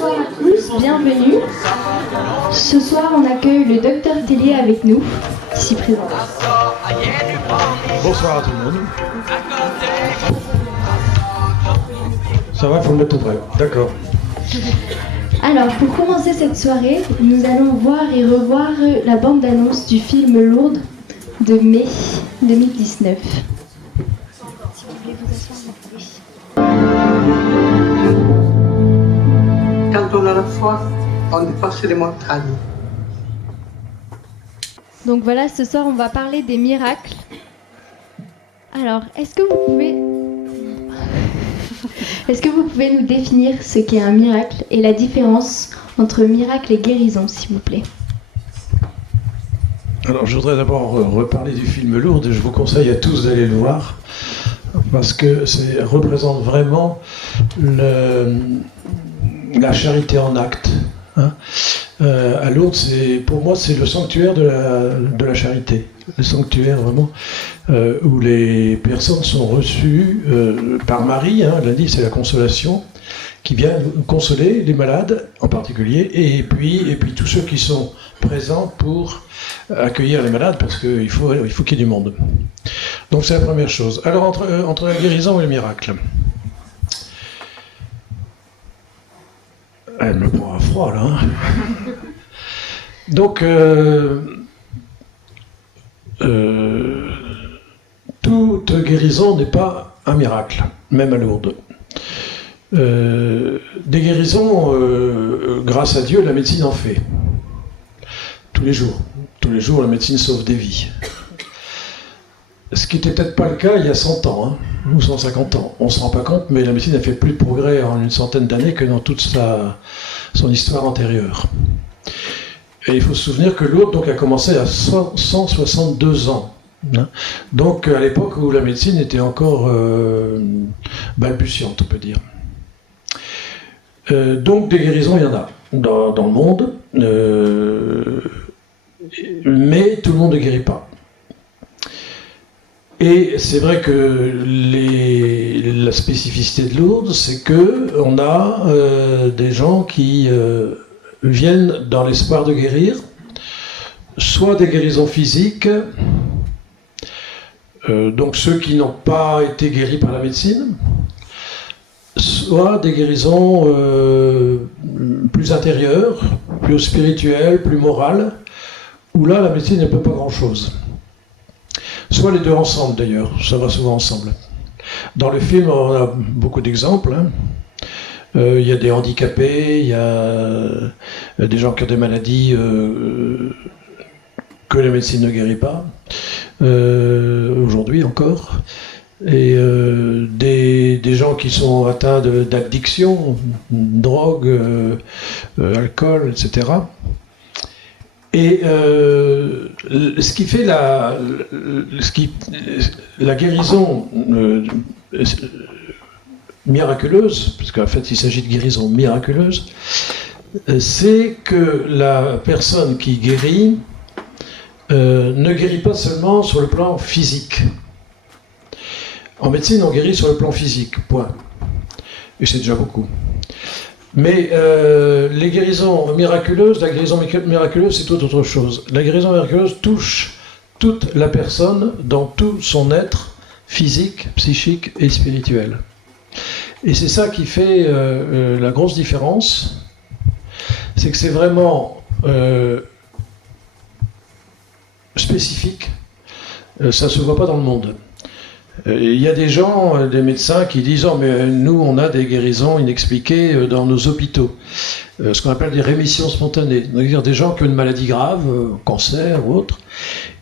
Bonsoir à tous, bienvenue. Ce soir, on accueille le docteur Tellier avec nous, ici présent. Bonsoir à tout le monde. Ça va, il faut le mettre tout près. D'accord. Alors, pour commencer cette soirée, nous allons voir et revoir la bande-annonce du film Lourdes de mai 2019. Si vous voulez vous asseoir, vous pouvez. Quand on a la foi, on dépasse les montagnes. Donc voilà, ce soir, on va parler des miracles. Alors, est-ce que vous pouvez nous définir ce qu'est un miracle et la différence entre miracle et guérison, s'il vous plaît? Alors, je voudrais d'abord reparler du film Lourdes. Je vous conseille à tous d'aller le voir parce que ça représente vraiment la charité en acte. Hein. À Lourdes, pour moi, c'est le sanctuaire de la charité. Le sanctuaire vraiment où les personnes sont reçues par Marie. Hein, lundi, c'est la consolation qui vient consoler les malades en particulier, et puis tous ceux qui sont présents pour accueillir les malades, parce qu'il faut qu'il y ait du monde. Donc c'est la première chose. Alors entre la guérison et le miracle. Elle me prend à froid là. Hein. Donc toute guérison n'est pas un miracle, même à Lourdes. Des guérisons, grâce à Dieu, la médecine en fait. Tous les jours. Tous les jours, la médecine sauve des vies. Ce qui n'était peut-être pas le cas il y a 100 ans, hein, ou 150 ans. On ne se rend pas compte, mais la médecine a fait plus de progrès en une centaine d'années que dans toute son histoire antérieure. Et il faut se souvenir que Lourdes donc, a commencé à 162 ans. Hein. Donc à l'époque où la médecine était encore balbutiante, on peut dire. Donc des guérisons, il y en a dans le monde, mais tout le monde ne guérit pas. Et c'est vrai que la spécificité de Lourdes, c'est qu'on a des gens qui viennent dans l'espoir de guérir, soit des guérisons physiques, donc ceux qui n'ont pas été guéris par la médecine, soit des guérisons plus intérieures, plus spirituelles, plus morales, où là la médecine ne peut pas grand-chose. Soit les deux ensemble d'ailleurs, ça va souvent ensemble. Dans le film, on a beaucoup d'exemples. Hein. Il y a des handicapés, il y a des gens qui ont des maladies que la médecine ne guérit pas, aujourd'hui encore. Et des gens qui sont atteints d'addiction, drogue, alcool, etc. Et ce qui fait la guérison miraculeuse, parce qu'en fait il s'agit de guérison miraculeuse, c'est que la personne qui guérit ne guérit pas seulement sur le plan physique. En médecine, on guérit sur le plan physique, point. Et c'est déjà beaucoup. Mais les guérisons miraculeuses, la guérison miraculeuse, c'est tout autre chose. La guérison miraculeuse touche toute la personne dans tout son être physique, psychique et spirituel. Et c'est ça qui fait la grosse différence, c'est que c'est vraiment spécifique, ça ne se voit pas dans le monde. Il y a des gens, des médecins qui disent « Oh, mais nous, on a des guérisons inexpliquées dans nos hôpitaux. » Ce qu'on appelle des rémissions spontanées. C'est-à-dire des gens qui ont une maladie grave, cancer ou autre,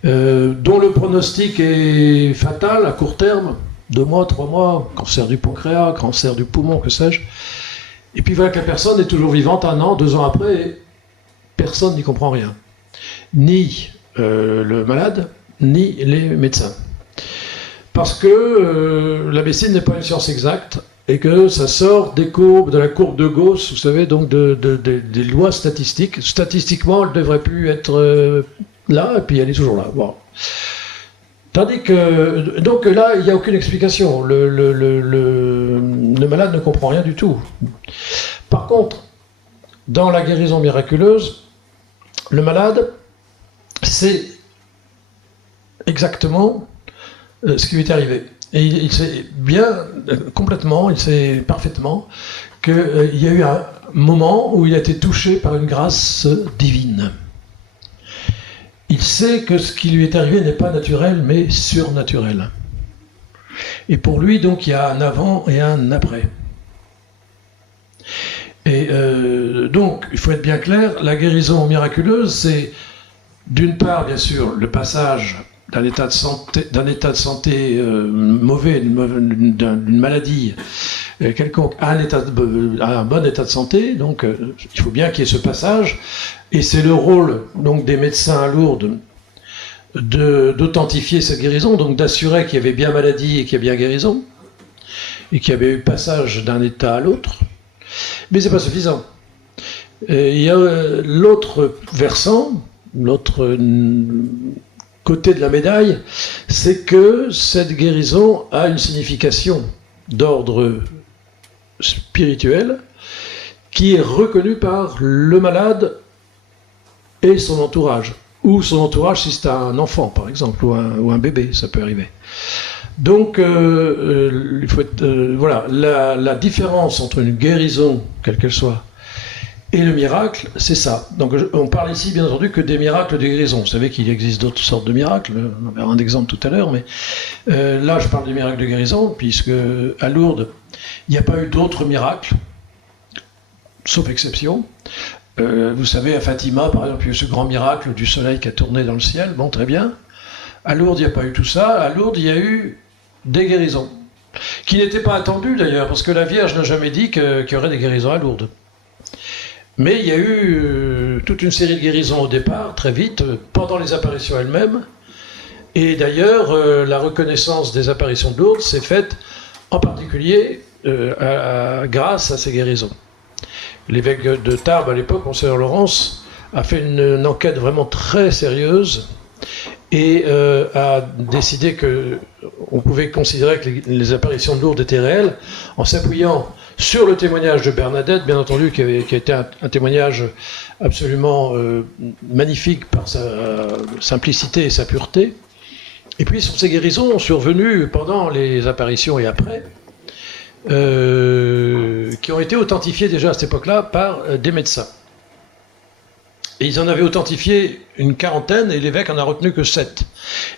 dont le pronostic est fatal à court terme, 2 mois, 3 mois, cancer du pancréas, cancer du poumon, que sais-je. Et puis voilà que la personne est toujours vivante 1 an, 2 ans après, et personne n'y comprend rien. Ni le malade, ni les médecins. Parce que la médecine n'est pas une science exacte et que ça sort des courbes, de la courbe de Gauss, vous savez, donc des lois statistiques. Statistiquement, elle ne devrait plus être là, et puis elle est toujours là. Bon. Tandis que, donc là, il n'y a aucune explication. Le malade ne comprend rien du tout. Par contre, dans la guérison miraculeuse, le malade sait exactement ce qui lui est arrivé. Et il sait bien, complètement, il sait parfaitement qu'il y a eu un moment où il a été touché par une grâce divine. Il sait que ce qui lui est arrivé n'est pas naturel, mais surnaturel. Et pour lui, donc, il y a un avant et un après. Et donc, il faut être bien clair, la guérison miraculeuse, c'est d'une part, bien sûr, le passage d'un état de santé mauvais, d'une maladie quelconque, à un bon état de santé. Donc, il faut bien qu'il y ait ce passage. Et c'est le rôle donc, des médecins à Lourdes d'authentifier cette guérison, donc d'assurer qu'il y avait bien maladie et qu'il y a bien guérison, et qu'il y avait eu passage d'un état à l'autre. Mais ce n'est pas suffisant. Il y a l'autre versant, l'autre côté de la médaille, c'est que cette guérison a une signification d'ordre spirituel qui est reconnue par le malade et son entourage. Ou son entourage si c'est un enfant, par exemple, ou un bébé, ça peut arriver. Donc, il faut être, voilà, la différence entre une guérison, quelle qu'elle soit, et le miracle, c'est ça. Donc, on parle ici, bien entendu, que des miracles de guérison. Vous savez qu'il existe d'autres sortes de miracles, on verra un exemple tout à l'heure, mais là, je parle des miracles de guérison, puisque à Lourdes, il n'y a pas eu d'autres miracles, sauf exception. Vous savez, à Fatima, par exemple, il y a eu ce grand miracle du soleil qui a tourné dans le ciel. Bon, très bien. À Lourdes, il n'y a pas eu tout ça. À Lourdes, il y a eu des guérisons. Qui n'étaient pas attendues, d'ailleurs, parce que la Vierge n'a jamais dit qu'il y aurait des guérisons à Lourdes. Mais il y a eu toute une série de guérisons au départ, très vite, pendant les apparitions elles-mêmes. Et d'ailleurs, la reconnaissance des apparitions de Lourdes s'est faite, en particulier, grâce à ces guérisons. L'évêque de Tarbes, à l'époque, Monseigneur Laurence, a fait une enquête vraiment très sérieuse et a décidé qu'on pouvait considérer que les apparitions de Lourdes étaient réelles en s'appuyant sur le témoignage de Bernadette, bien entendu, qui a été un témoignage absolument magnifique par sa simplicité et sa pureté. Et puis sur ces guérisons survenues pendant les apparitions et après, qui ont été authentifiés déjà à cette époque-là par des médecins. Et ils en avaient authentifié une quarantaine et l'évêque en a retenu que 7.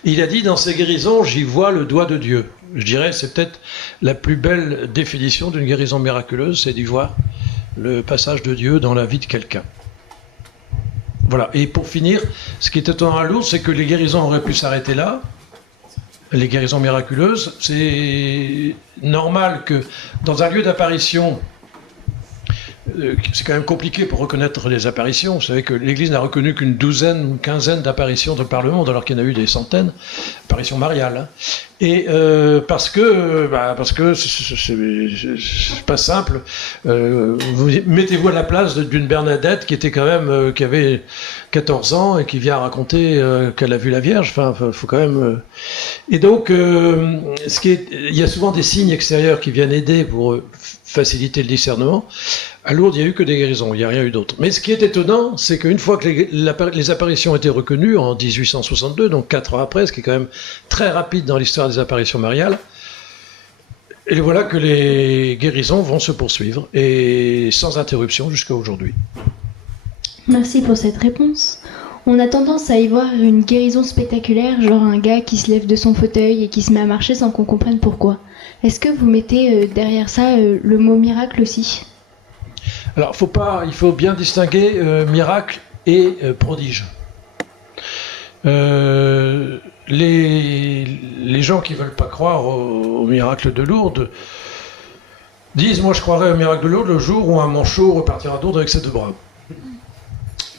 Et il a dit, dans ces guérisons, j'y vois le doigt de Dieu. Je dirais, c'est peut-être la plus belle définition d'une guérison miraculeuse, c'est d'y voir le passage de Dieu dans la vie de quelqu'un. Voilà. Et pour finir, ce qui est étonnant à Lourdes, c'est que les guérisons auraient pu s'arrêter là. Les guérisons miraculeuses, c'est normal que dans un lieu d'apparition, c'est quand même compliqué pour reconnaître les apparitions. Vous savez que l'Église n'a reconnu qu'une douzaine ou une quinzaine d'apparitions de par le monde, alors qu'il y en a eu des centaines, apparitions mariales. Hein. Et parce que c'est pas simple. Vous mettez-vous à la place d'une Bernadette qui était quand même qui avait 14 ans et qui vient raconter qu'elle a vu la Vierge. Enfin, faut quand même. Et donc, il y a souvent des signes extérieurs qui viennent aider pour faciliter le discernement. À Lourdes, il n'y a eu que des guérisons, il n'y a rien eu d'autre. Mais ce qui est étonnant, c'est qu'une fois que les apparitions ont été reconnues, en 1862, donc 4 ans après, ce qui est quand même très rapide dans l'histoire des apparitions mariales, et voilà que les guérisons vont se poursuivre, et sans interruption jusqu'à aujourd'hui. Merci pour cette réponse. On a tendance à y voir une guérison spectaculaire, genre un gars qui se lève de son fauteuil et qui se met à marcher sans qu'on comprenne pourquoi. Est-ce que vous mettez derrière ça le mot miracle aussi ? Alors, il faut bien distinguer miracle et prodige. Les gens qui ne veulent pas croire au miracle de Lourdes disent, moi je croirais au miracle de Lourdes le jour où un manchot repartira de Lourdes avec ses 2 bras.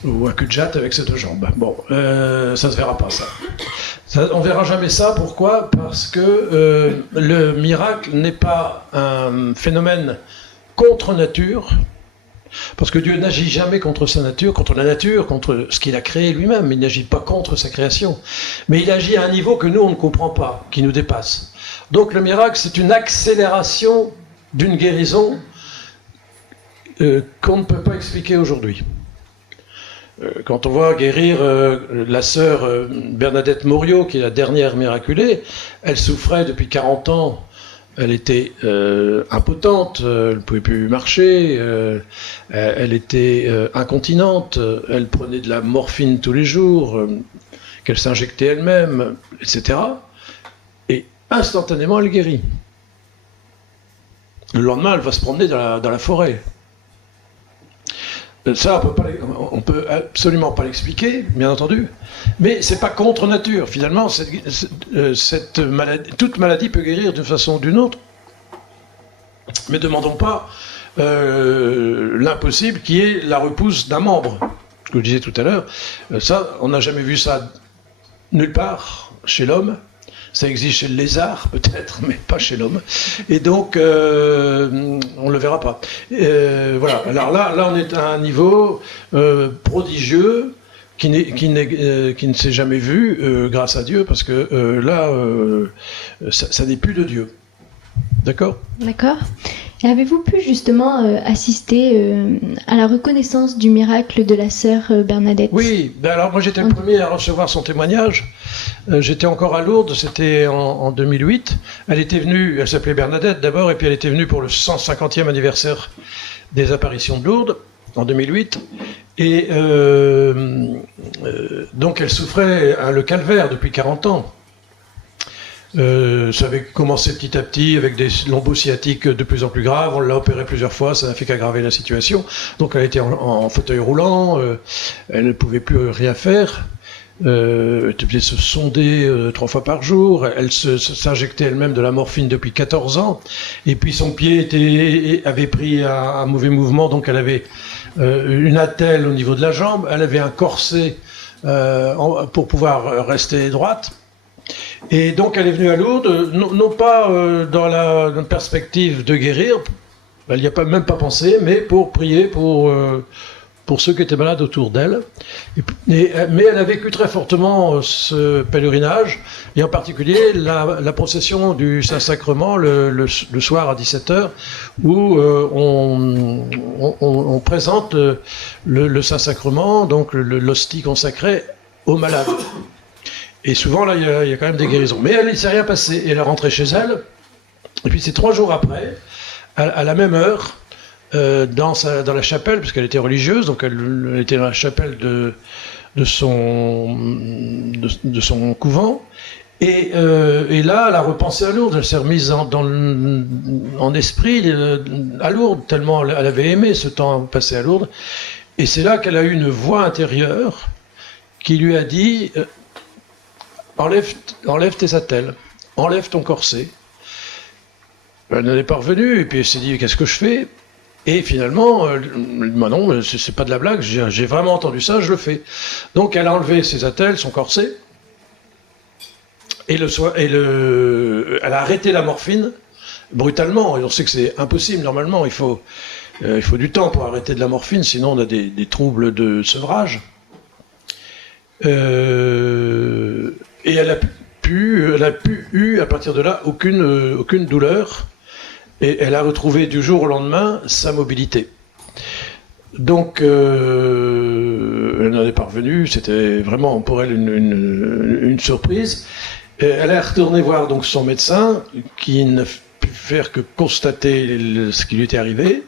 Ou un cul-de-jatte avec ses 2 jambes. Bon, ça ne se verra pas ça. On ne verra jamais ça. Pourquoi ? Parce que le miracle n'est pas un phénomène contre nature. Parce que Dieu n'agit jamais contre sa nature, contre la nature, contre ce qu'il a créé lui-même. Il n'agit pas contre sa création. Mais il agit à un niveau que nous, on ne comprend pas, qui nous dépasse. Donc le miracle, c'est une accélération d'une guérison qu'on ne peut pas expliquer aujourd'hui. Quand on voit guérir la sœur Bernadette Mouriot, qui est la dernière miraculée, elle souffrait depuis 40 ans, elle était impotente, elle ne pouvait plus marcher, elle était incontinente, elle prenait de la morphine tous les jours, qu'elle s'injectait elle-même, etc. Et instantanément, elle guérit. Le lendemain, elle va se promener dans la forêt. Ça, on ne peut absolument pas l'expliquer, bien entendu, mais c'est pas contre nature. Finalement, cette maladie, toute maladie peut guérir d'une façon ou d'une autre. Mais demandons pas l'impossible qui est la repousse d'un membre. Ce que je disais tout à l'heure, ça, on n'a jamais vu ça nulle part chez l'homme. Ça existe chez le lézard, peut-être, mais pas chez l'homme. Et donc, on ne le verra pas. Voilà. Alors là, on est à un niveau prodigieux qui ne s'est jamais vu, grâce à Dieu, parce que là, ça n'est plus de Dieu. D'accord ? D'accord. Et avez-vous pu justement assister à la reconnaissance du miracle de la sœur Bernadette ? Oui, ben alors moi j'étais le premier à recevoir son témoignage. J'étais encore à Lourdes, c'était en 2008. Elle était venue, elle s'appelait Bernadette d'abord, et puis elle était venue pour le 150e anniversaire des apparitions de Lourdes, en 2008. Et donc elle souffrait le calvaire depuis 40 ans. Ça avait commencé petit à petit avec des lambeaux sciatiques de plus en plus graves. On l'a opéré plusieurs fois, ça n'a fait qu'aggraver la situation. Donc elle était en fauteuil roulant, elle ne pouvait plus rien faire. Elle devait se sonder 3 fois par jour. Elle s'injectait elle-même de la morphine depuis 14 ans. Et puis son pied avait pris un mauvais mouvement, donc elle avait une attelle au niveau de la jambe. Elle avait un corset pour pouvoir rester droite. Et donc elle est venue à Lourdes, non pas dans la perspective de guérir, elle n'y a même pas pensé, mais pour prier pour ceux qui étaient malades autour d'elle. Mais elle a vécu très fortement ce pèlerinage, et en particulier la procession du Saint-Sacrement le soir à 17h, où on présente le Saint-Sacrement, donc l'hostie consacrée aux malades. Et souvent, là, il y a quand même des guérisons. Mais elle, il ne s'est rien passé. Elle est rentrée chez elle. Et puis, c'est 3 jours après, à la même heure, dans la chapelle, parce qu'elle était religieuse, donc elle était dans la chapelle de son couvent. Et là, elle a repensé à Lourdes. Elle s'est remise en esprit à Lourdes, tellement elle avait aimé ce temps passé à Lourdes. Et c'est là qu'elle a eu une voix intérieure qui lui a dit... Enlève tes attelles, enlève ton corset. Elle n'en est pas revenue, et puis elle s'est dit, qu'est-ce que je fais ? Et finalement, bah non, c'est pas de la blague, j'ai vraiment entendu ça, je le fais. Donc elle a enlevé ses attelles, son corset, et elle a arrêté la morphine, brutalement, et on sait que c'est impossible normalement, il faut du temps pour arrêter de la morphine, sinon on a des troubles de sevrage. Et elle a pu à partir de là aucune douleur, et elle a retrouvé du jour au lendemain sa mobilité. Donc elle n'en est pas revenue, c'était vraiment pour elle une surprise. Et elle est retournée voir donc son médecin, qui n'a pu faire que constater ce qui lui était arrivé,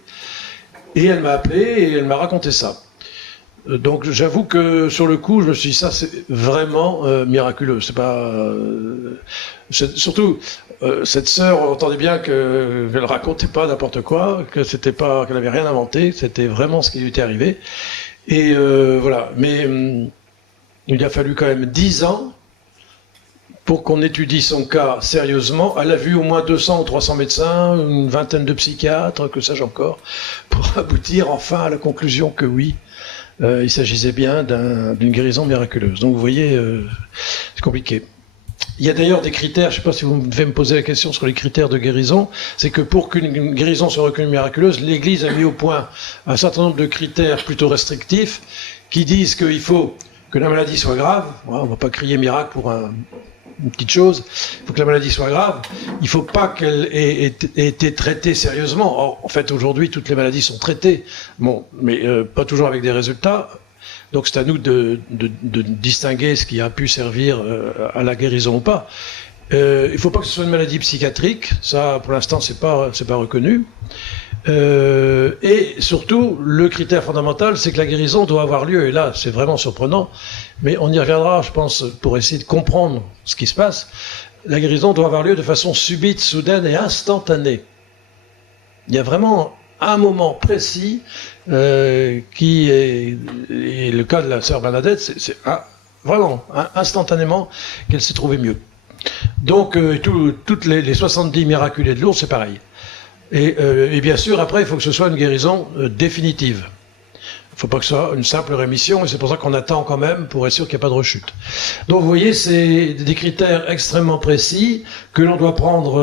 et elle m'a appelé et elle m'a raconté ça. Donc j'avoue que sur le coup, je me suis dit, ça c'est vraiment miraculeux. C'est pas surtout cette sœur, on entendait bien qu'elle racontait pas n'importe quoi, qu'elle n'avait rien inventé, c'était vraiment ce qui lui était arrivé. Et voilà. Mais il a fallu quand même 10 ans pour qu'on étudie son cas sérieusement. Elle a vu au moins 200 ou 300 médecins, une vingtaine de psychiatres, que sais-je encore, pour aboutir enfin à la conclusion que oui. Il s'agissait bien d'une guérison miraculeuse. Donc vous voyez, c'est compliqué. Il y a d'ailleurs des critères, je ne sais pas si vous devez me poser la question sur les critères de guérison, c'est que pour qu'une guérison soit reconnue miraculeuse, l'Église a mis au point un certain nombre de critères plutôt restrictifs qui disent qu'il faut que la maladie soit grave. On ne va pas crier miracle une petite chose, il faut que la maladie soit grave, il ne faut pas qu'elle ait été traitée sérieusement. Or, en fait, aujourd'hui, toutes les maladies sont traitées, bon, mais pas toujours avec des résultats. Donc c'est à nous de distinguer ce qui a pu servir à la guérison ou pas. Il ne faut pas que ce soit une maladie psychiatrique, ça pour l'instant c'est pas reconnu. Et surtout, le critère fondamental, c'est que la guérison doit avoir lieu. Et là, c'est vraiment surprenant, mais on y reviendra, je pense, pour essayer de comprendre ce qui se passe. La guérison doit avoir lieu de façon subite, soudaine et instantanée. Il y a vraiment un moment précis qui est le cas de la sœur Bernadette, c'est vraiment instantanément qu'elle s'est trouvée mieux. Donc toutes les 70 miraculés de Lourdes, c'est pareil. Et bien sûr, après, il faut que ce soit une guérison définitive. Il ne faut pas que ce soit une simple rémission, et c'est pour ça qu'on attend quand même pour être sûr qu'il n'y a pas de rechute. Donc vous voyez, c'est des critères extrêmement précis que l'on doit prendre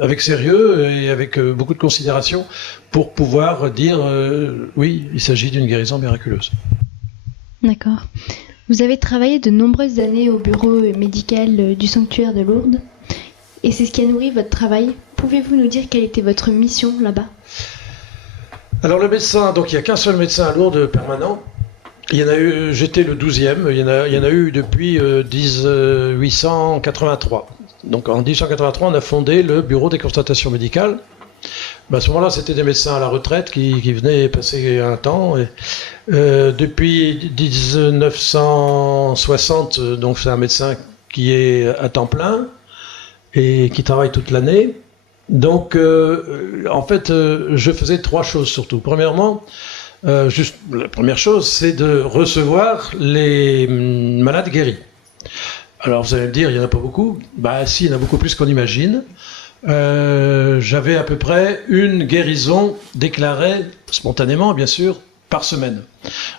avec sérieux et avec beaucoup de considération pour pouvoir dire oui, il s'agit d'une guérison miraculeuse. D'accord. Vous avez travaillé de nombreuses années au bureau médical du sanctuaire de Lourdes, et c'est ce qui a nourri votre travail. Pouvez-vous nous dire quelle était votre mission là-bas ? Alors le médecin, donc il n'y a qu'un seul médecin à Lourdes permanent. Il y en a eu, j'étais le 12e, il y en a eu depuis 1883. Donc en 1883, on a fondé le bureau des constatations médicales. À ce moment-là, c'était des médecins à la retraite qui venaient passer un temps. Et, depuis 1960, donc c'est un médecin qui est à temps plein et qui travaille toute l'année. Donc, en fait, je faisais trois choses surtout. Premièrement, la première chose, c'est de recevoir les malades guéris. Alors, vous allez me dire, il n'y en a pas beaucoup. Bah, si, il y en a beaucoup plus qu'on imagine. J'avais à peu près une guérison déclarée, spontanément, bien sûr, par semaine.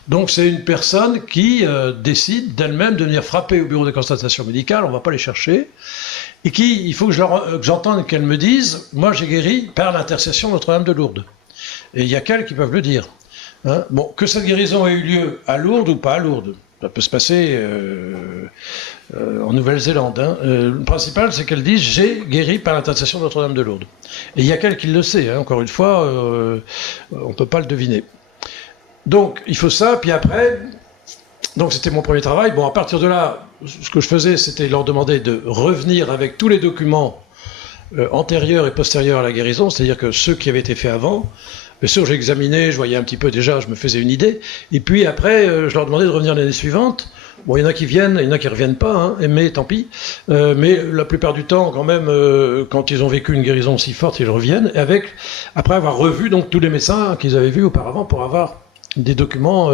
Donc, c'est une personne qui décide d'elle-même de venir frapper au bureau de constatation médicale, on ne va pas les chercher, et il faut que j'entende qu'elle me dise « Moi, j'ai guéri par l'intercession de Notre-Dame de Lourdes ». Et il y a qu'elles qui peuvent le dire. Hein, bon, que cette guérison ait eu lieu à Lourdes ou pas à Lourdes, ça peut se passer en Nouvelle-Zélande. Hein. Le principal, c'est qu'elle dise « J'ai guéri par l'intercession de Notre-Dame de Lourdes ». Et il y a qu'elle qui le sait, hein, encore une fois, on ne peut pas le deviner. Donc, il faut ça, puis après... Donc c'était mon premier travail. Bon, à partir de là, ce que je faisais, c'était leur demander de revenir avec tous les documents antérieurs et postérieurs à la guérison, c'est-à-dire que ceux qui avaient été faits avant. Bien sûr, j'ai examiné, je voyais un petit peu déjà, je me faisais une idée. Et puis après, je leur demandais de revenir l'année suivante. Bon, il y en a qui viennent, il y en a qui ne reviennent pas, hein, mais tant pis. Mais la plupart du temps, quand même, quand ils ont vécu une guérison si forte, ils reviennent, après avoir revu donc tous les médecins qu'ils avaient vus auparavant pour avoir des documents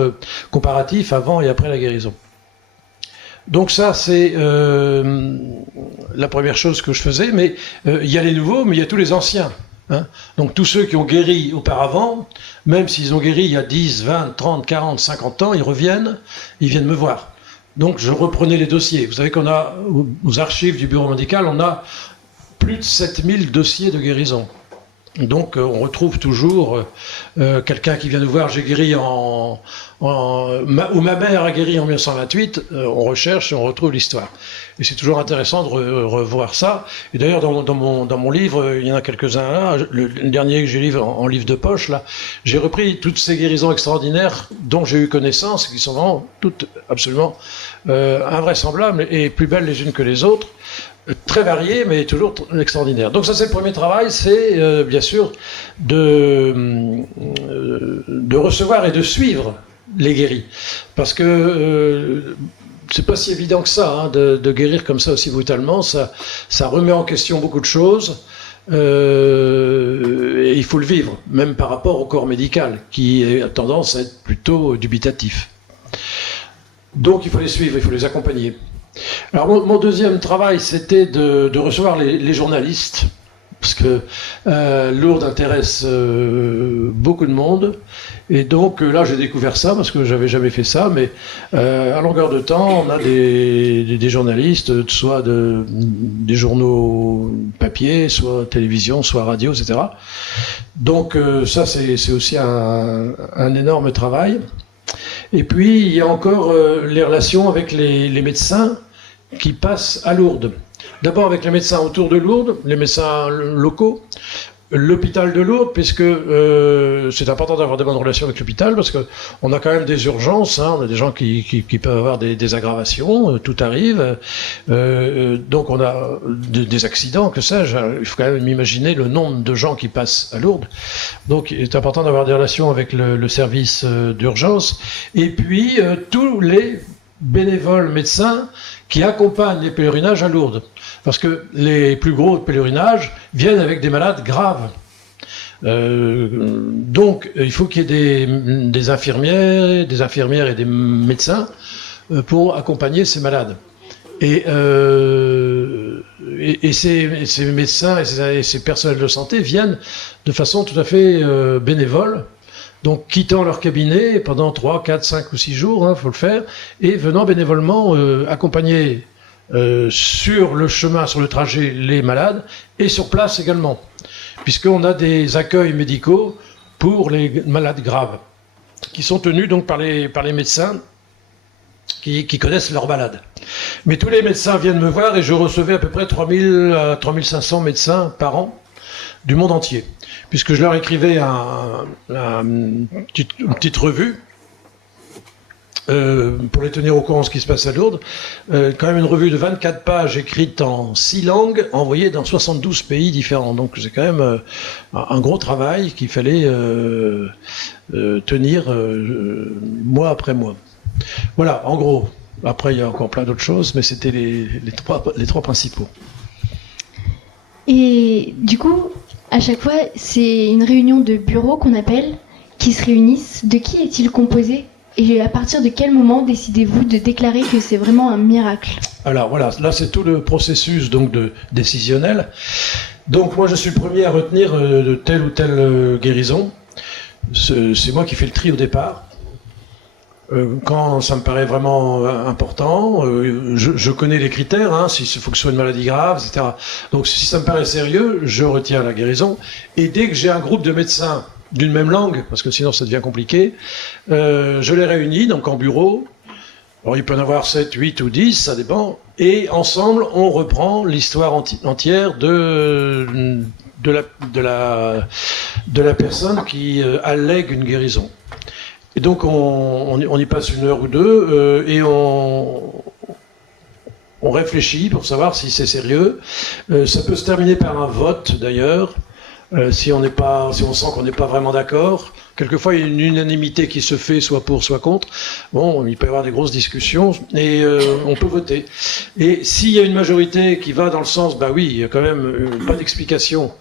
comparatifs avant et après la guérison. Donc ça, c'est la première chose que je faisais, mais il y a les nouveaux, mais il y a tous les anciens. Hein. Donc tous ceux qui ont guéri auparavant, même s'ils ont guéri il y a 10, 20, 30, 40, 50 ans, ils viennent me voir. Donc je reprenais les dossiers. Vous savez qu'on a, aux archives du bureau médical, on a plus de 7000 dossiers de guérison. Donc on retrouve toujours quelqu'un qui vient nous voir, j'ai guéri ou ma mère a guéri en 1928, on recherche et on retrouve l'histoire. Et c'est toujours intéressant de revoir ça. Et d'ailleurs dans mon livre, il y en a quelques-uns là, le dernier que j'ai lu en livre de poche, là, j'ai repris toutes ces guérisons extraordinaires dont j'ai eu connaissance, qui sont vraiment toutes absolument invraisemblables et plus belles les unes que les autres. Très varié, mais toujours extraordinaire. Donc ça, c'est le premier travail, c'est bien sûr de recevoir et de suivre les guéris. Parce que c'est pas si évident que ça, hein, de guérir comme ça aussi brutalement. Ça remet en question beaucoup de choses. Et il faut le vivre, même par rapport au corps médical, qui a tendance à être plutôt dubitatif. Donc il faut les suivre, il faut les accompagner. Alors mon deuxième travail, c'était de recevoir les journalistes, parce que Lourdes intéresse beaucoup de monde, et donc là j'ai découvert ça, parce que j'avais jamais fait ça, mais à longueur de temps, on a des journalistes, soit des journaux papier, soit télévision, soit radio, etc. Donc ça c'est aussi un énorme travail. Et puis, il y a encore les relations avec les médecins qui passent à Lourdes. D'abord avec les médecins autour de Lourdes, les médecins locaux, l'hôpital de Lourdes, puisque c'est important d'avoir de bonnes relations avec l'hôpital, parce qu'on a quand même des urgences, hein, on a des gens qui peuvent avoir des aggravations, tout arrive, donc on a des accidents, que sais-je, il faut quand même imaginer le nombre de gens qui passent à Lourdes, donc il est important d'avoir des relations avec le service d'urgence, et puis tous les bénévoles médecins qui accompagnent les pèlerinages à Lourdes. Parce que les plus gros pèlerinages viennent avec des malades graves. Donc, il faut qu'il y ait des infirmières et des médecins pour accompagner ces malades. Et ces médecins et ces personnels de santé viennent de façon tout à fait bénévole. Donc, quittant leur cabinet pendant 3, 4, 5 ou 6 jours, hein, faut le faire, et venant bénévolement accompagner sur le chemin, sur le trajet, les malades, et sur place également, puisqu'on a des accueils médicaux pour les malades graves, qui sont tenus donc par les médecins qui connaissent leurs malades. Mais tous les médecins viennent me voir, et je recevais à peu près 3000 à 3500 médecins par an, du monde entier, puisque je leur écrivais une petite revue pour les tenir au courant de ce qui se passe à Lourdes, quand même une revue de 24 pages écrite en 6 langues, envoyée dans 72 pays différents. Donc c'est quand même un gros travail qu'il fallait tenir mois après mois. Voilà, en gros. Après, il y a encore plein d'autres choses, mais c'était les trois principaux. Et du coup, à chaque fois, c'est une réunion de bureau qu'on appelle, qui se réunissent. De qui est-il composé ? Et à partir de quel moment décidez-vous de déclarer que c'est vraiment un miracle ? Alors voilà, là c'est tout le processus donc décisionnel. Donc moi je suis le premier à retenir de telle ou telle guérison. C'est moi qui fais le tri au départ. Quand ça me paraît vraiment important, je connais les critères, hein, s'il faut que ce soit une maladie grave, etc. Donc si ça me paraît sérieux, je retiens la guérison. Et dès que j'ai un groupe de médecins d'une même langue, parce que sinon ça devient compliqué, je les réunis donc en bureau. Alors il peut en avoir 7, 8 ou 10, ça dépend. Et ensemble, on reprend l'histoire entière de la personne qui allègue une guérison. Et donc on y passe 1 heure ou 2 et on réfléchit pour savoir si c'est sérieux. Ça peut se terminer par un vote d'ailleurs. Si on sent qu'on n'est pas vraiment d'accord, quelquefois il y a une unanimité qui se fait, soit pour, soit contre. Bon, il peut y avoir des grosses discussions et on peut voter. Et s'il y a une majorité qui va dans le sens, bah oui, il y a quand même pas d'explication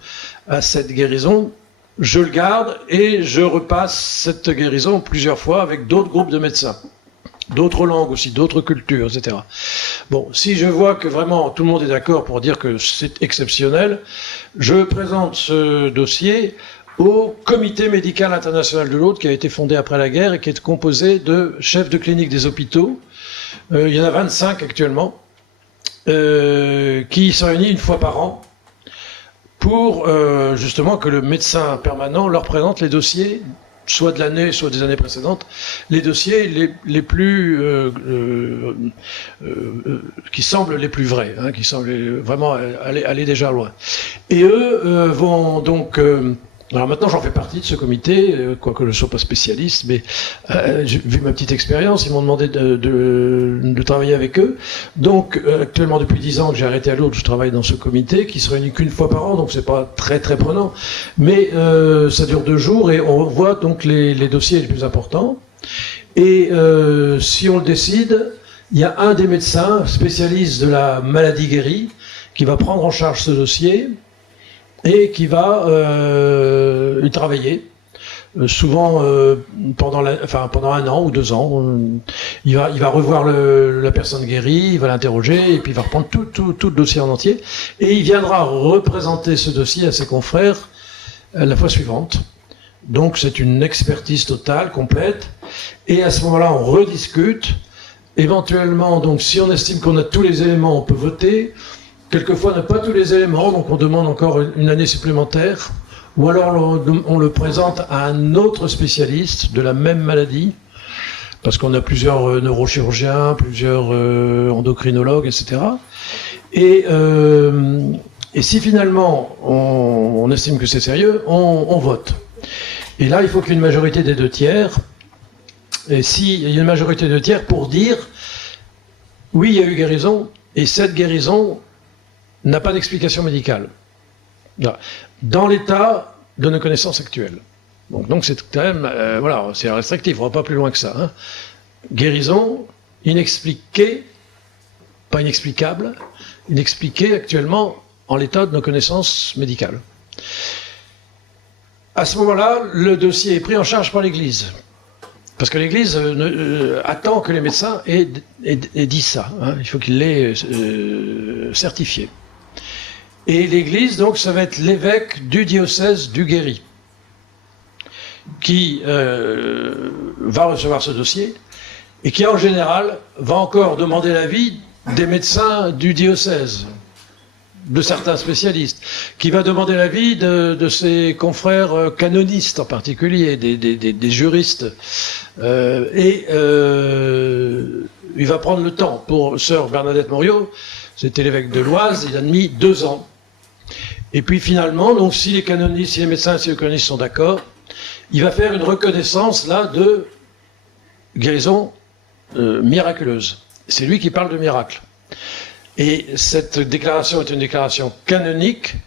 à cette guérison, je le garde et je repasse cette guérison plusieurs fois avec d'autres groupes de médecins. D'autres langues aussi, d'autres cultures, etc. Bon, si je vois que vraiment tout le monde est d'accord pour dire que c'est exceptionnel, je présente ce dossier au Comité médical international de l'autre qui a été fondé après la guerre et qui est composé de chefs de clinique des hôpitaux. Il y en a 25 actuellement, qui se réunissent 1 fois par an pour justement que le médecin permanent leur présente les dossiers soit de l'année, soit des années précédentes, les dossiers les plus qui semblent les plus vrais, hein, qui semblent vraiment aller déjà loin. Et eux vont donc alors maintenant j'en fais partie de ce comité, quoique je ne sois pas spécialiste, mais vu ma petite expérience, ils m'ont demandé de travailler avec eux. Donc actuellement depuis 10 ans que j'ai arrêté à Lourdes, je travaille dans ce comité qui se réunit qu'1 fois par an, donc c'est pas très très prenant, mais ça dure 2 jours et on voit donc les dossiers les plus importants. Et si on le décide, il y a un des médecins spécialistes de la maladie guérie qui va prendre en charge ce dossier et qui va y travailler. Souvent pendant 1 an ou 2 ans, il va revoir la personne guérie, il va l'interroger et puis il va reprendre tout le dossier en entier et il viendra représenter ce dossier à ses confrères la fois suivante. Donc c'est une expertise totale, complète, et à ce moment-là on rediscute. Éventuellement, donc si on estime qu'on a tous les éléments, on peut voter. Quelquefois on n'a pas tous les éléments, donc on demande encore 1 année supplémentaire. Ou alors on le présente à un autre spécialiste de la même maladie parce qu'on a plusieurs neurochirurgiens, plusieurs endocrinologues, etc. Et si finalement on estime que c'est sérieux, on vote. Et là, il faut qu'il y ait une majorité des 2/3. Et s'il y a une majorité de 2/3 pour dire oui, il y a eu guérison, et cette guérison n'a pas d'explication médicale. Dans l'état de nos connaissances actuelles. Donc c'est quand même, voilà, c'est restrictif, on ne va pas plus loin que ça. Hein. Guérison inexpliquée, pas inexplicable, inexpliquée actuellement en l'état de nos connaissances médicales. À ce moment-là, le dossier est pris en charge par l'Église. Parce que l'Église attend que les médecins aient dit ça. Hein. Il faut qu'ils l'aient certifié. Et l'Église, donc, ça va être l'évêque du diocèse du Guéry qui va recevoir ce dossier et qui, en général, va encore demander l'avis des médecins du diocèse, de certains spécialistes, qui va demander l'avis de ses confrères canonistes en particulier, des juristes. Il va prendre le temps. Pour sœur Bernadette Moriot, c'était l'évêque de l'Oise, il a mis 2 ans. Et puis finalement, donc, si les canonistes, si les médecins et si les canonistes sont d'accord, il va faire une reconnaissance là de guérison miraculeuse. C'est lui qui parle de miracle. Et cette déclaration est une déclaration canonique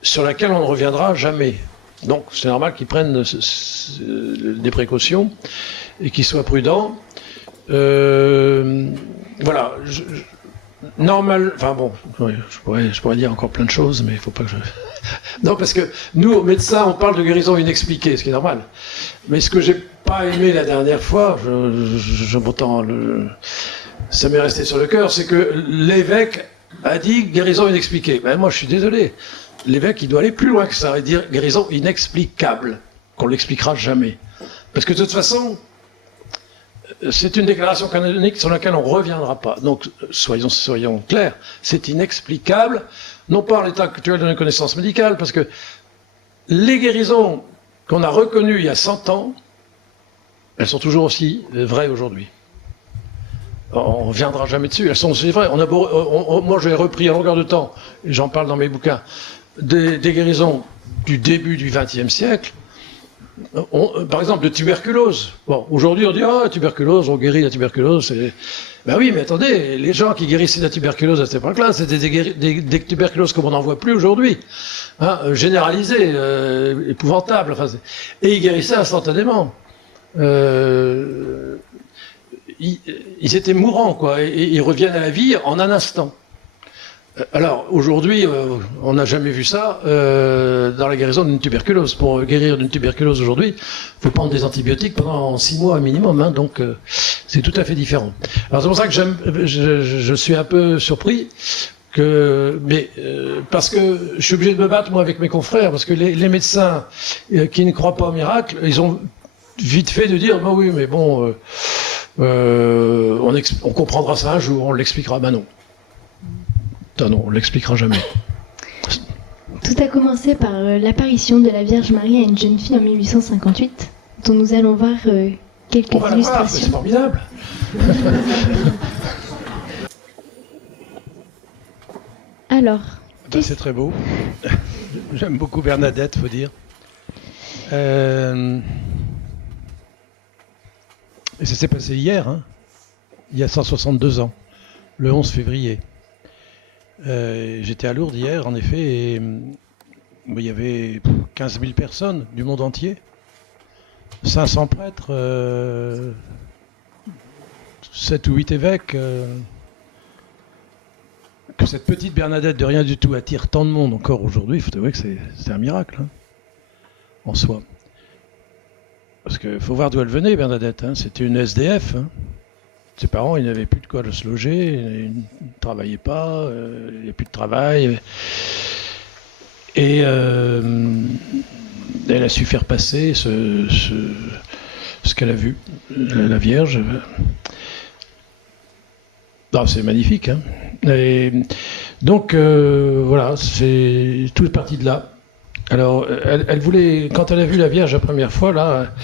sur laquelle on ne reviendra jamais. Donc c'est normal qu'ils prennent des précautions et qu'ils soient prudents. Voilà. Normal, enfin bon, je pourrais dire encore plein de choses, mais il ne faut pas que je... Non, parce que nous, médecins, on parle de guérison inexpliquée, ce qui est normal. Mais ce que j'ai pas aimé la dernière fois, ça m'est resté sur le cœur, c'est que l'évêque a dit guérison inexpliquée. Ben moi, je suis désolé. L'évêque, il doit aller plus loin que ça et dire guérison inexplicable, qu'on l'expliquera jamais. Parce que de toute façon, c'est une déclaration canonique sur laquelle on ne reviendra pas. Donc, soyons clairs, c'est inexplicable, non pas en l'état actuel de nos connaissances médicales, parce que les guérisons qu'on a reconnues il y a 100 ans, elles sont toujours aussi vraies aujourd'hui. On ne reviendra jamais dessus, elles sont aussi vraies. Moi, j'ai repris à longueur de temps, et j'en parle dans mes bouquins, des guérisons du début du XXe siècle. Par exemple, de tuberculose. Bon, aujourd'hui, on dit la tuberculose, on guérit la tuberculose. Ben oui, mais attendez, les gens qui guérissaient la tuberculose à cette époque-là, c'était des tuberculoses comme on n'en voit plus aujourd'hui, hein, généralisées, épouvantables. Enfin, et ils guérissaient instantanément. Ils étaient mourants, quoi, et ils reviennent à la vie en un instant. Alors, aujourd'hui, on n'a jamais vu ça dans la guérison d'une tuberculose. Pour guérir d'une tuberculose aujourd'hui, il faut prendre des antibiotiques pendant 6 mois minimum, hein, donc c'est tout à fait différent. Alors c'est pour ça que je suis un peu surpris, parce que je suis obligé de me battre, moi, avec mes confrères, parce que les médecins qui ne croient pas au miracle, ils ont vite fait de dire, bah oui, mais bon, on comprendra ça un jour, on l'expliquera. Ben non. Non, on ne l'expliquera jamais. Tout a commencé par l'apparition de la Vierge Marie à une jeune fille en 1858, dont nous allons voir quelques illustrations. Voir, c'est formidable. Alors, c'est très beau. J'aime beaucoup Bernadette, faut dire. Et ça s'est passé hier, hein, il y a 162 ans, le 11 février. J'étais à Lourdes hier, en effet, et il y avait 15 000 personnes du monde entier, 500 prêtres, 7 ou 8 évêques. Que cette petite Bernadette de rien du tout attire tant de monde encore aujourd'hui, il faut avouer que c'est un miracle, hein, en soi. Parce qu'il faut voir d'où elle venait, Bernadette. Hein. C'était une SDF. Hein. Ses parents, ils n'avaient plus de quoi se loger, ils ne travaillaient pas, il n'y a plus de travail. Et elle a su faire passer ce qu'elle a vu, la Vierge. Non, c'est magnifique. Hein. Et donc, voilà, c'est tout parti de là. Alors, elle voulait, quand elle a vu la Vierge la première fois, là,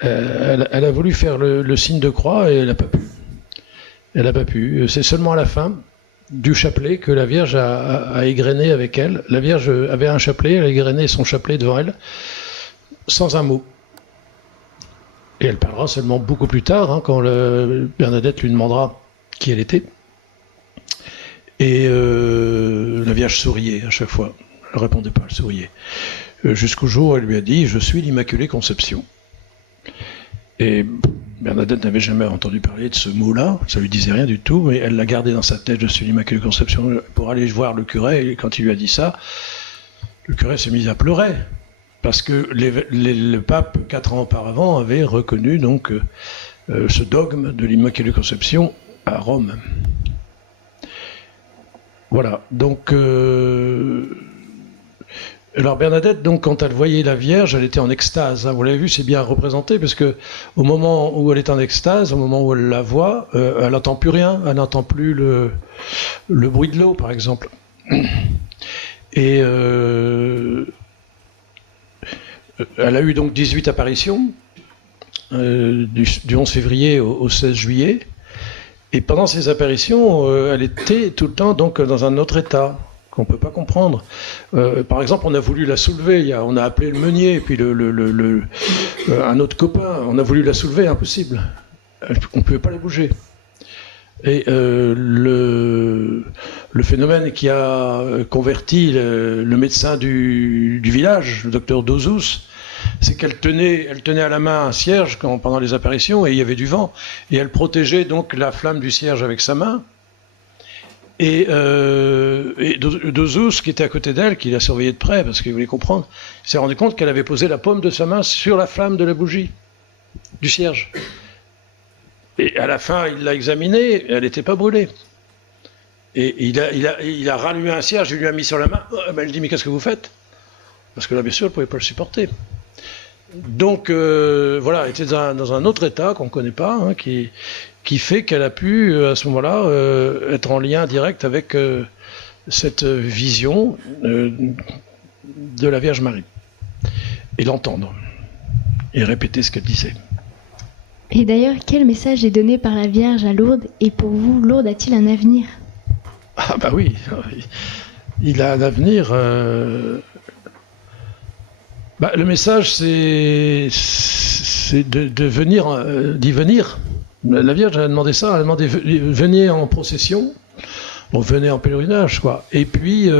Elle a voulu faire le signe de croix et elle n'a pas pu. Elle n'a pas pu. C'est seulement à la fin du chapelet que la Vierge a égrené avec elle. La Vierge avait un chapelet, elle a égrené son chapelet devant elle, sans un mot. Et elle parlera seulement beaucoup plus tard, hein, quand Bernadette lui demandera qui elle était. Et la Vierge souriait à chaque fois. Elle ne répondait pas, elle souriait. Jusqu'au jour où elle lui a dit « Je suis l'Immaculée Conception ». Et Bernadette n'avait jamais entendu parler de ce mot-là, ça lui disait rien du tout, mais elle l'a gardé dans sa tête, je suis l'Immaculée Conception, pour aller voir le curé, et quand il lui a dit ça, le curé s'est mis à pleurer, parce que le pape, 4 ans auparavant, avait reconnu donc ce dogme de l'Immaculée Conception à Rome. Voilà, donc... Alors Bernadette, donc, quand elle voyait la Vierge, elle était en extase. Hein. Vous l'avez vu, c'est bien représenté, parce que au moment où elle est en extase, au moment où elle la voit, elle n'entend plus rien. Elle n'entend plus le bruit de l'eau, par exemple. Et elle a eu donc 18 apparitions, du 11 février au 16 juillet. Et pendant ces apparitions, elle était tout le temps donc, dans un autre état qu'on ne peut pas comprendre. Par exemple, on a voulu la soulever, on a appelé le meunier, et puis un autre copain, on a voulu la soulever, impossible. On ne pouvait pas la bouger. Et le phénomène qui a converti le médecin du village, le docteur Dozous, c'est qu'elle tenait à la main un cierge pendant les apparitions, et il y avait du vent, et elle protégeait donc la flamme du cierge avec sa main. Et Dozous, qui était à côté d'elle, qui la surveillait de près, parce qu'il voulait comprendre, s'est rendu compte qu'elle avait posé la paume de sa main sur la flamme de la bougie, du cierge. Et à la fin, il l'a examinée, elle n'était pas brûlée. Et il a rallumé un cierge, il lui a mis sur la main, elle dit « Mais qu'est-ce que vous faites ?» Parce que là, bien sûr, elle ne pouvait pas le supporter. Donc, voilà, elle était dans un autre état qu'on ne connaît pas, hein, qui fait qu'elle a pu, à ce moment-là, être en lien direct avec cette vision de la Vierge Marie. Et l'entendre. Et répéter ce qu'elle disait. Et d'ailleurs, quel message est donné par la Vierge à Lourdes? Et pour vous, Lourdes a-t-il un avenir? Ah bah oui, il a un avenir... le message, c'est d'y venir. La Vierge a demandé ça, elle a demandé venez en procession, bon, venez en pèlerinage, quoi. Et puis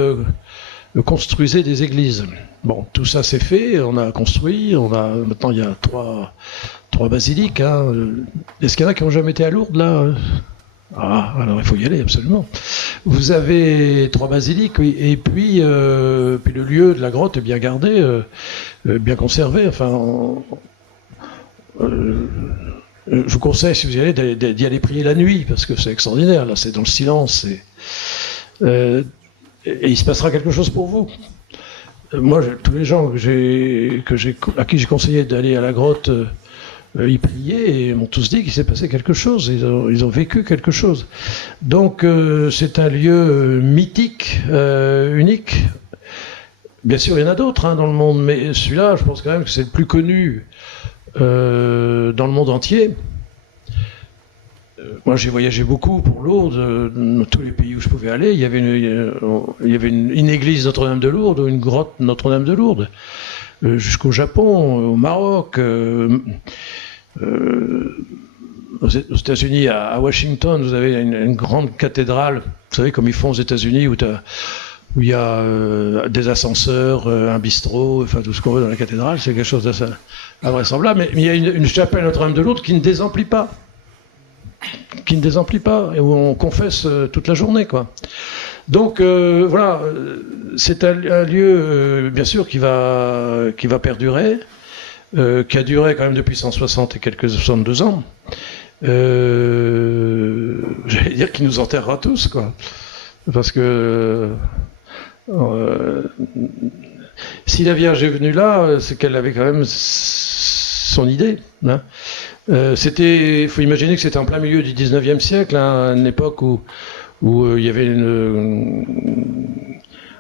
construisez des églises. Bon, tout ça c'est fait, on a construit, maintenant il y a trois basiliques. Hein. Est-ce qu'il y en a qui n'ont jamais été à Lourdes là? Ah, alors il faut y aller absolument. Vous avez 3 basiliques, oui, et puis le lieu de la grotte est bien gardé, bien conservé. Enfin, je vous conseille, si vous y allez, d'y aller prier la nuit, parce que c'est extraordinaire. Là, c'est dans le silence, et il se passera quelque chose pour vous. Moi, tous les gens à qui j'ai conseillé d'aller à la grotte y prier, et m'ont tous dit qu'il s'est passé quelque chose, ils ont vécu quelque chose. Donc c'est un lieu mythique, unique. Bien sûr, il y en a d'autres hein, dans le monde, mais celui-là, je pense quand même que c'est le plus connu dans le monde entier. Moi, j'ai voyagé beaucoup pour Lourdes, dans tous les pays où je pouvais aller. Il y avait une église Notre-Dame de Lourdes, ou une grotte Notre-Dame de Lourdes, jusqu'au Japon, au Maroc, aux États-Unis, à Washington, vous avez une grande cathédrale, vous savez, comme ils font aux États-Unis, où il y a des ascenseurs, un bistrot, enfin tout ce qu'on veut dans la cathédrale, c'est quelque chose d'assez invraisemblable. Mais il y a une chapelle Notre-Dame de Lourdes qui ne désemplit pas. Et où on confesse toute la journée, quoi. Donc voilà, c'est un lieu, bien sûr, qui va perdurer, qui a duré quand même depuis 160 et quelques 62 ans. J'allais dire qu'il nous enterrera tous, quoi. Parce que si la Vierge est venue là, c'est qu'elle avait quand même son idée. Hein. Il faut imaginer que c'était en plein milieu du 19e siècle, hein, une époque où il y avait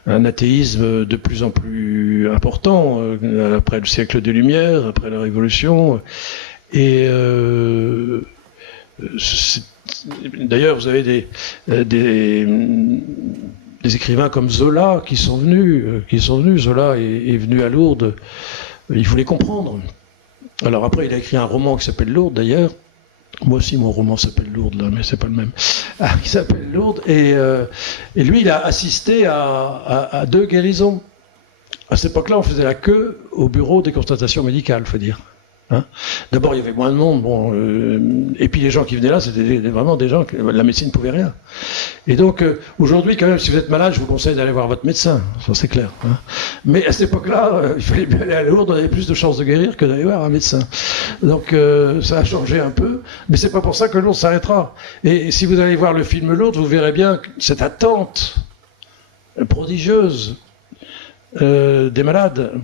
un athéisme de plus en plus important, après le siècle des Lumières, après la Révolution. Et d'ailleurs, vous avez des écrivains comme Zola qui sont venus. Zola est venu à Lourdes. Il voulait comprendre. Alors après, il a écrit un roman qui s'appelle Lourdes, d'ailleurs. Moi aussi, mon roman s'appelle Lourdes, là, mais c'est pas le même. Il s'appelle Lourdes. Et lui, il a assisté à 2 guérisons. À cette époque-là, on faisait la queue au bureau des constatations médicales, faut dire. Hein, d'abord, il y avait moins de monde, et puis les gens qui venaient là, c'était vraiment des gens que la médecine ne pouvait rien. Et donc, aujourd'hui, quand même, si vous êtes malade, je vous conseille d'aller voir votre médecin, ça c'est clair. Hein. Mais à cette époque-là, il fallait bien aller à Lourdes, on avait plus de chances de guérir que d'aller voir un médecin. Donc, ça a changé un peu, mais c'est pas pour ça que Lourdes s'arrêtera. Et si vous allez voir le film Lourdes, vous verrez bien cette attente prodigieuse des malades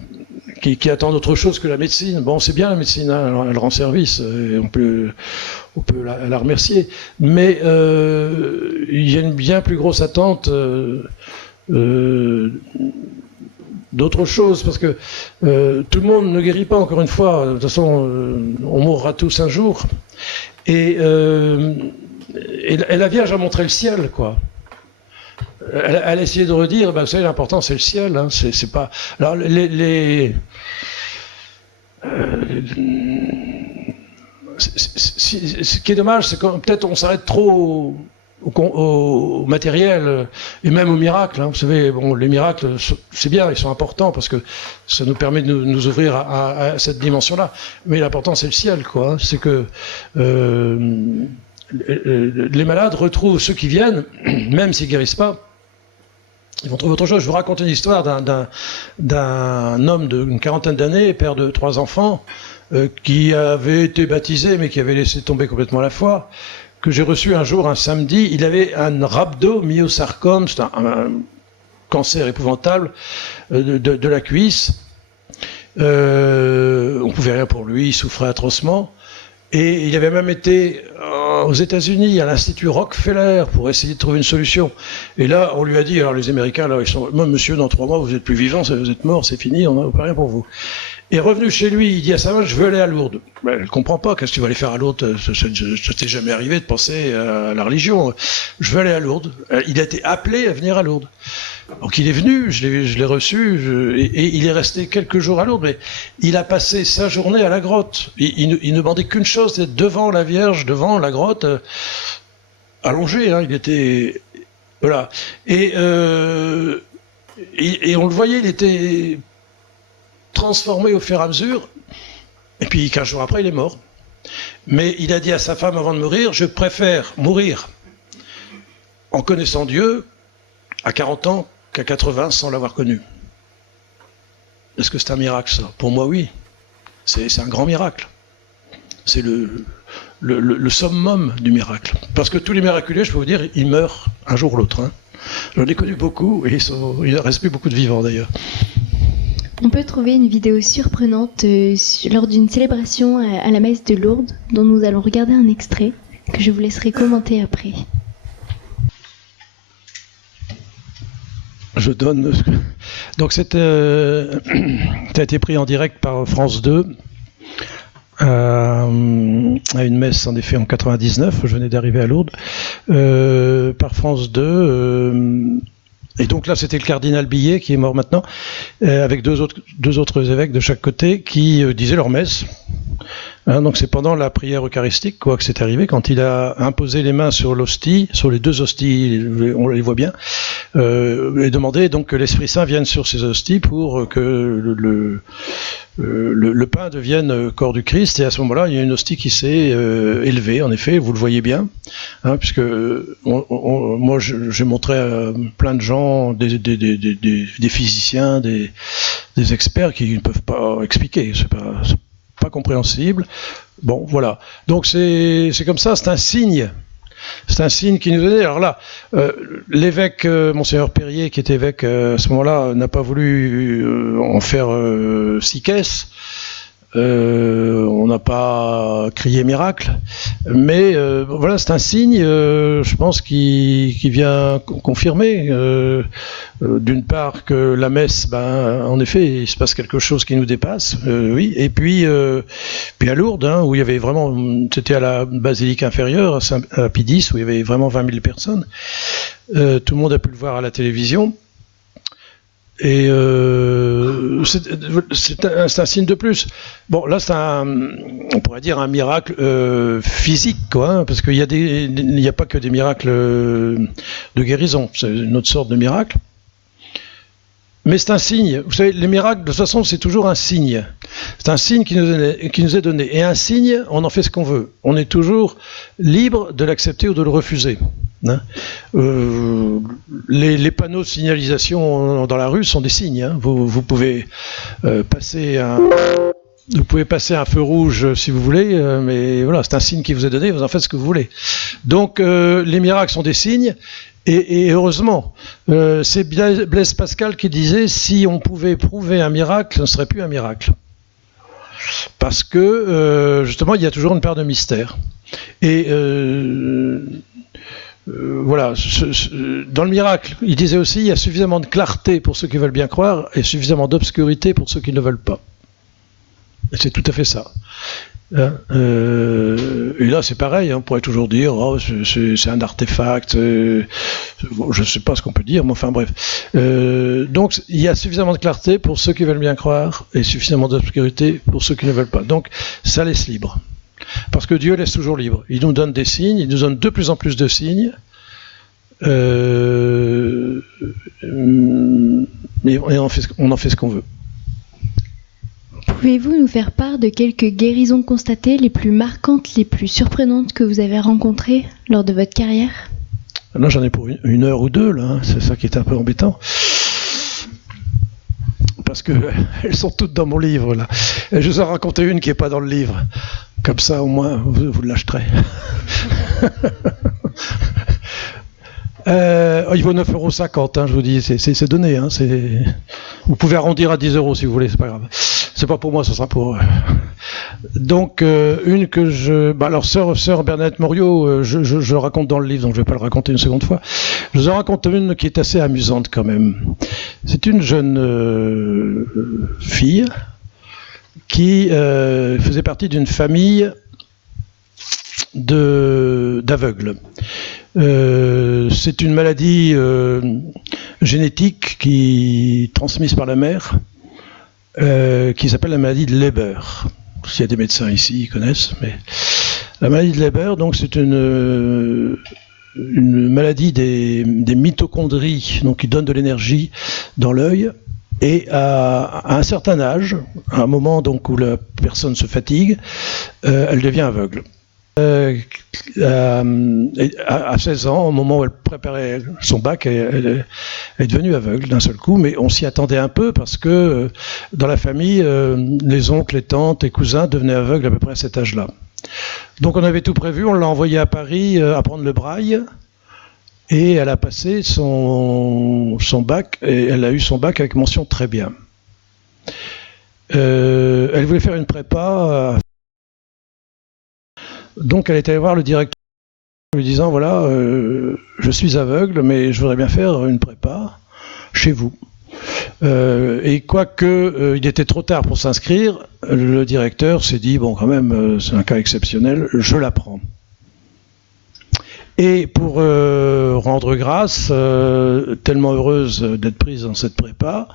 qui attendent autre chose que la médecine. Bon, c'est bien la médecine, hein, elle rend service, et on peut la remercier, mais il y a une bien plus grosse attente d'autre chose, parce que tout le monde ne guérit pas, encore une fois, de toute façon, on mourra tous un jour, et la Vierge a montré le ciel, quoi. Elle a essayé de redire, vous savez, l'important c'est le ciel, hein, c'est pas. Alors ce qui est dommage, c'est que peut-être on s'arrête trop au matériel et même au miracle. Hein. Vous savez, bon, les miracles, c'est bien, ils sont importants parce que ça nous permet de nous ouvrir à cette dimension-là. Mais l'important c'est le ciel, quoi. Hein. C'est que les malades retrouvent ceux qui viennent, même s'ils guérissent pas. Ils vont trouver autre chose. Je vous raconte une histoire d'un homme d'une 40aine d'années, père de 3 enfants, qui avait été baptisé, mais qui avait laissé tomber complètement la foi, que j'ai reçu un jour, un samedi. Il avait un rhabdomyosarcome, c'est un cancer épouvantable de la cuisse. On pouvait rien pour lui, il souffrait atrocement. Et il avait même été aux États-Unis, à l'Institut Rockefeller, pour essayer de trouver une solution. Et là, on lui a dit, alors les Américains, là, ils sont, moi, monsieur, dans 3 mois, vous êtes plus vivant, vous êtes mort, c'est fini, on n'a rien pour vous. Et revenu chez lui, il dit à sa femme, je veux aller à Lourdes. Ben, elle ne comprend pas, qu'est-ce que tu vas aller faire à Lourdes? Ça t'est jamais arrivé de penser à la religion. Je veux aller à Lourdes. Il a été appelé à venir à Lourdes. Donc il est venu, je l'ai reçu, et il est resté quelques jours à Lourdes, mais il a passé sa journée à la grotte. Il ne demandait qu'une chose, c'était devant la Vierge, devant la grotte, allongé, hein, il était... Voilà. Et on le voyait, il était transformé au fur et à mesure, et puis 15 jours après, il est mort. Mais il a dit à sa femme avant de mourir, je préfère mourir en connaissant Dieu à 40 ans qu'à 80 sans l'avoir connu. Est-ce que c'est un miracle, ça? Pour moi, oui. C'est un grand miracle. C'est le summum du miracle. Parce que tous les miraculés, je peux vous dire, ils meurent un jour ou l'autre. Hein. J'en ai connu beaucoup, et il ne reste plus beaucoup de vivants, d'ailleurs. On peut trouver une vidéo surprenante lors d'une célébration à la messe de Lourdes, dont nous allons regarder un extrait, que je vous laisserai commenter après. Je donne. Donc ça a été pris en direct par France 2 à une messe en effet en 99. Je venais d'arriver à Lourdes par France 2. Et donc là, c'était le cardinal Billet qui est mort maintenant, avec deux autres évêques de chaque côté qui disaient leur messe. Hein, donc c'est pendant la prière eucharistique que c'est arrivé, quand il a imposé les mains sur l'hostie, sur les 2 hosties, on les voit bien, et demandé donc que l'Esprit Saint vienne sur ces hosties pour que le pain devienne corps du Christ. Et à ce moment-là, il y a une hostie qui s'est élevée, en effet, vous le voyez bien, hein, puisque moi j'ai montré à plein de gens, des physiciens, des experts qui ne peuvent pas expliquer, c'est pas compréhensible. Bon, voilà. Donc c'est comme ça, c'est un signe. C'est un signe qui nous est donné. Alors là, l'évêque, Monseigneur Perrier, qui était évêque à ce moment-là, n'a pas voulu en faire 6 caisses. On n'a pas crié miracle, mais voilà, c'est un signe, je pense, qui vient confirmer, d'une part, que la messe, en effet, il se passe quelque chose qui nous dépasse, oui, et puis à Lourdes, hein, où il y avait vraiment, c'était à la basilique inférieure, à Pidis, où il y avait vraiment 20 000 personnes. Tout le monde a pu le voir à la télévision. Et c'est un signe de plus. Bon, là, on pourrait dire un miracle physique, quoi, hein, parce qu'il n'y a pas que des miracles de guérison. C'est une autre sorte de miracle. Mais c'est un signe. Vous savez, les miracles, de toute façon, c'est toujours un signe. C'est un signe qui nous est donné. Et un signe, on en fait ce qu'on veut. On est toujours libre de l'accepter ou de le refuser. Hein, les panneaux de signalisation dans la rue sont des signes. Hein. Vous pouvez passer un feu rouge si vous voulez, mais voilà, c'est un signe qui vous est donné, vous en faites ce que vous voulez. Donc les miracles sont des signes, et heureusement. C'est Blaise Pascal qui disait, si on pouvait prouver un miracle, ce ne serait plus un miracle. Parce que justement, il y a toujours une part de mystère. Et voilà, dans le miracle, il disait aussi, il y a suffisamment de clarté pour ceux qui veulent bien croire et suffisamment d'obscurité pour ceux qui ne veulent pas. Et c'est tout à fait ça. Et là, c'est pareil, on pourrait toujours dire, oh, c'est un artefact, bon, je ne sais pas ce qu'on peut dire, mais enfin bref. Donc, il y a suffisamment de clarté pour ceux qui veulent bien croire et suffisamment d'obscurité pour ceux qui ne veulent pas. Donc, ça laisse libre. Parce que Dieu laisse toujours libre. Il nous donne des signes, il nous donne de plus en plus de signes. Mais on en fait ce qu'on veut. Pouvez-vous nous faire part de quelques guérisons constatées, les plus marquantes, les plus surprenantes que vous avez rencontrées lors de votre carrière ? Là, j'en ai pour une heure ou deux, là. Hein. C'est ça qui est un peu embêtant. Parce qu'elles sont toutes dans mon livre, là. Et je vous en raconter une qui n'est pas dans le livre. Comme ça, au moins, vous l'achèterez. Il vaut 9,50 €, hein, je vous dis, c'est donné. Hein, vous pouvez arrondir à 10 € si vous voulez, c'est pas grave. C'est pas pour moi, ce sera pour eux. Donc, une que alors, sœur Bernadette Morio, je raconte dans le livre, donc je vais pas le raconter une seconde fois. Je vous en raconte une qui est assez amusante quand même. C'est une jeune fille qui faisait partie d'une famille d'aveugles. C'est une maladie génétique transmise par la mère, qui s'appelle la maladie de Leber. S'il y a des médecins ici, ils connaissent. Mais la maladie de Leber, donc, c'est une maladie des mitochondries, donc qui donne de l'énergie dans l'œil. Et à un certain âge, à un moment donc où la personne se fatigue, elle devient aveugle. À 16 ans, au moment où elle préparait son bac, elle est devenue aveugle d'un seul coup, mais on s'y attendait un peu parce que dans la famille, les oncles, les tantes, les cousins devenaient aveugles à peu près à cet âge-là. Donc on avait tout prévu, on l'a envoyée à Paris apprendre le braille, et elle a passé son bac, et elle a eu son bac avec mention très bien. Elle voulait faire une prépa. Donc elle est allée voir le directeur en lui disant, voilà, je suis aveugle, mais je voudrais bien faire une prépa chez vous. Et quoique il était trop tard pour s'inscrire, le directeur s'est dit, bon, quand même, c'est un cas exceptionnel, je la prends. Et pour rendre grâce, tellement heureuse d'être prise dans cette prépa,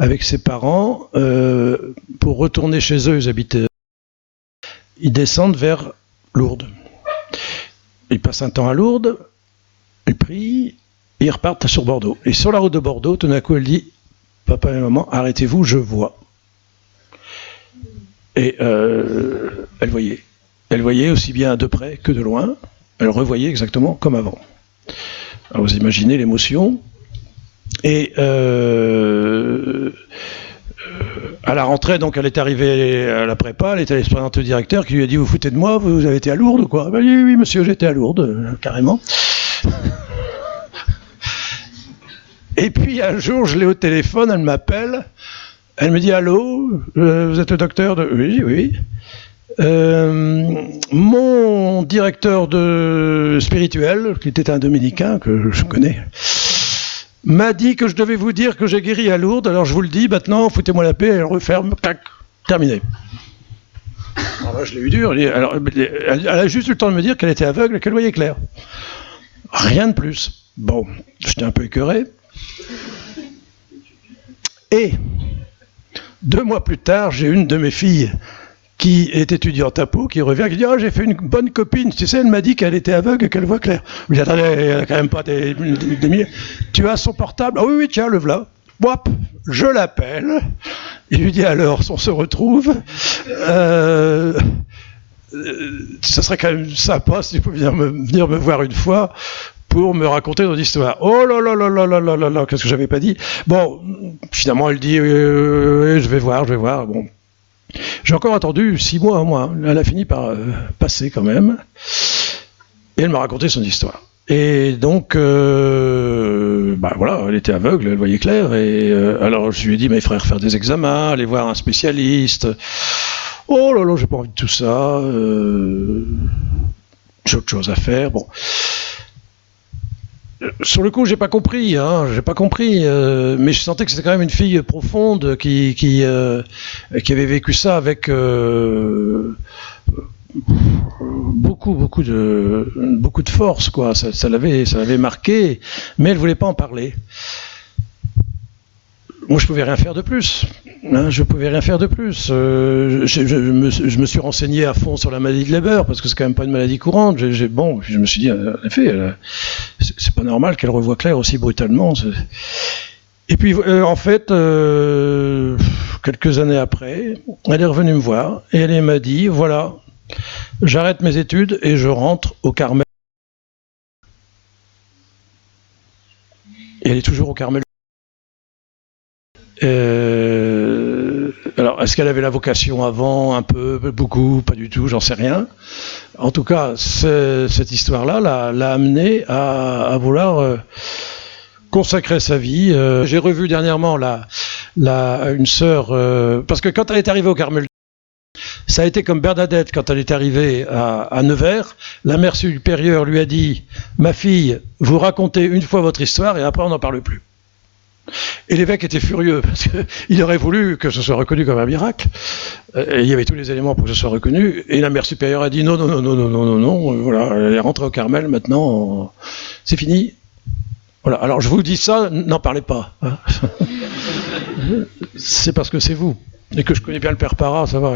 avec ses parents, pour retourner chez eux, ils descendent vers Lourdes. Ils passent un temps à Lourdes, ils prient, et ils repartent sur Bordeaux. Et sur la route de Bordeaux, tout d'un coup, elle dit, papa et maman, arrêtez-vous, je vois. Et elle voyait. Elle voyait aussi bien de près que de loin. Elle revoyait exactement comme avant. Alors vous imaginez l'émotion. Et à la rentrée, donc, elle est arrivée à la prépa, elle est allée se présenter au directeur qui lui a dit, vous foutez de moi, vous avez été à Lourdes ou quoi ? Ben, oui, monsieur, j'étais à Lourdes, carrément. Et puis un jour, je l'ai au téléphone, elle m'appelle, Elle me dit, allô, vous êtes le docteur de... Oui, oui. Mon directeur de spirituel, qui était un dominicain que je connais, m'a dit que je devais vous dire que j'ai guéri à Lourdes, alors je vous le dis, maintenant, foutez-moi la paix, elle referme, tac, terminé. Alors là, je l'ai eu dur. Alors, elle a juste eu le temps de me dire qu'elle était aveugle et qu'elle voyait clair. Rien de plus. Bon, j'étais un peu écœuré. Et 2 mois plus tard, j'ai une de mes filles qui est étudiante à Pau, qui revient, qui dit « Oh, j'ai fait une bonne copine, tu sais, elle m'a dit qu'elle était aveugle et qu'elle voit clair. » Je dis « Attendez, elle n'a quand même pas des milliers. Tu as son portable ? Ah oui, oui, tiens, le voilà. » Wop, je l'appelle. Il lui dit « Alors, on se retrouve. Ça serait quand même sympa si tu pouvais venir me voir une fois pour me raconter notre histoire. » Oh là là là là là là là là, qu'est-ce que j'avais pas dit. Bon, finalement, elle dit je vais voir. Bon. J'ai encore attendu 6 mois, un mois. Elle a fini par passer quand même. Et elle m'a raconté son histoire. Et donc, voilà, elle était aveugle, elle voyait clair. Et alors, je lui ai dit, mais il faudrait refaire des examens, aller voir un spécialiste. Oh là là, j'ai pas envie de tout ça. J'ai autre chose à faire. Bon. Sur le coup, j'ai pas compris, mais je sentais que c'était quand même une fille profonde qui avait vécu ça avec beaucoup de force, quoi. Ça l'avait marqué, mais elle voulait pas en parler. Moi, je pouvais rien faire de plus. Je me suis renseigné à fond sur la maladie de Leber, parce que c'est quand même pas une maladie courante. Je me suis dit, en effet, c'est pas normal qu'elle revoie clair aussi brutalement. Et puis, en fait, quelques années après, elle est revenue me voir, et elle m'a dit, voilà, j'arrête mes études et je rentre au Carmel. Et elle est toujours au Carmel. Alors, est-ce qu'elle avait la vocation avant, un peu, beaucoup, pas du tout, j'en sais rien. En tout cas, cette histoire-là l'a amenée à vouloir consacrer sa vie. J'ai revu dernièrement une sœur, parce que quand elle est arrivée au Carmel, ça a été comme Bernadette quand elle est arrivée à Nevers. La mère supérieure lui a dit « Ma fille, vous racontez une fois votre histoire et après on n'en parle plus ». Et l'évêque était furieux, parce qu'il aurait voulu que ce soit reconnu comme un miracle. Et il y avait tous les éléments pour que ce soit reconnu. Et la mère supérieure a dit non, voilà, elle est rentrée au Carmel, maintenant, c'est fini. Voilà, alors je vous dis ça, n'en parlez pas. Hein. C'est parce que c'est vous. Et que je connais bien le père Parra, ça va.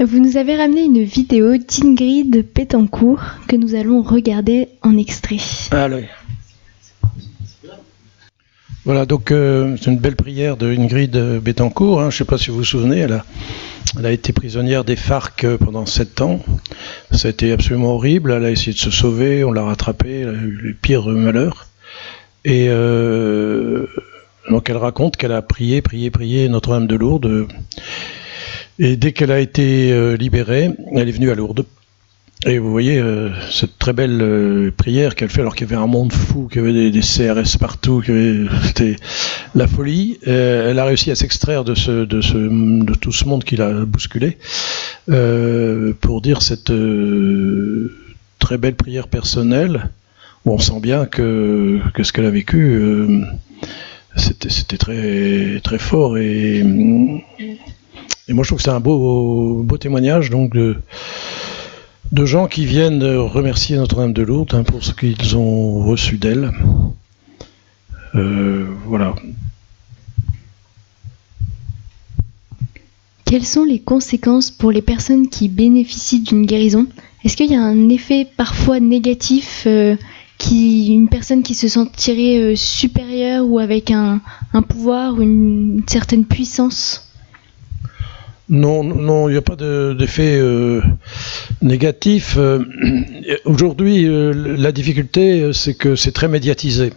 Vous nous avez ramené une vidéo d'Ingrid Betancourt que nous allons regarder en extrait. Allez. Voilà, donc c'est une belle prière de Ingrid Betancourt. Je ne sais pas si vous vous souvenez, elle a été prisonnière des FARC pendant 7 ans. Ça a été absolument horrible. Elle a essayé de se sauver, on l'a rattrapée, elle a eu les pires malheurs. Et donc elle raconte qu'elle a prié Notre-Dame de Lourdes. Et dès qu'elle a été libérée, elle est venue à Lourdes. Et vous voyez cette très belle prière qu'elle fait alors qu'il y avait un monde fou, qu'il y avait des CRS partout, c'était la folie. Elle a réussi à s'extraire de tout ce monde qui l'a bousculé pour dire cette très belle prière personnelle où on sent bien que ce qu'elle a vécu, c'était très, très fort. Et moi, je trouve que c'est un beau témoignage donc de gens qui viennent remercier Notre-Dame de Lourdes pour ce qu'ils ont reçu d'elle. Voilà. Quelles sont les conséquences pour les personnes qui bénéficient d'une guérison ? Est-ce qu'il y a un effet parfois négatif, une personne qui se sentirait supérieure ou avec un pouvoir ou une certaine puissance ? Non, il n'y a pas d'effet négatif. Aujourd'hui, la difficulté, c'est que c'est très médiatisé.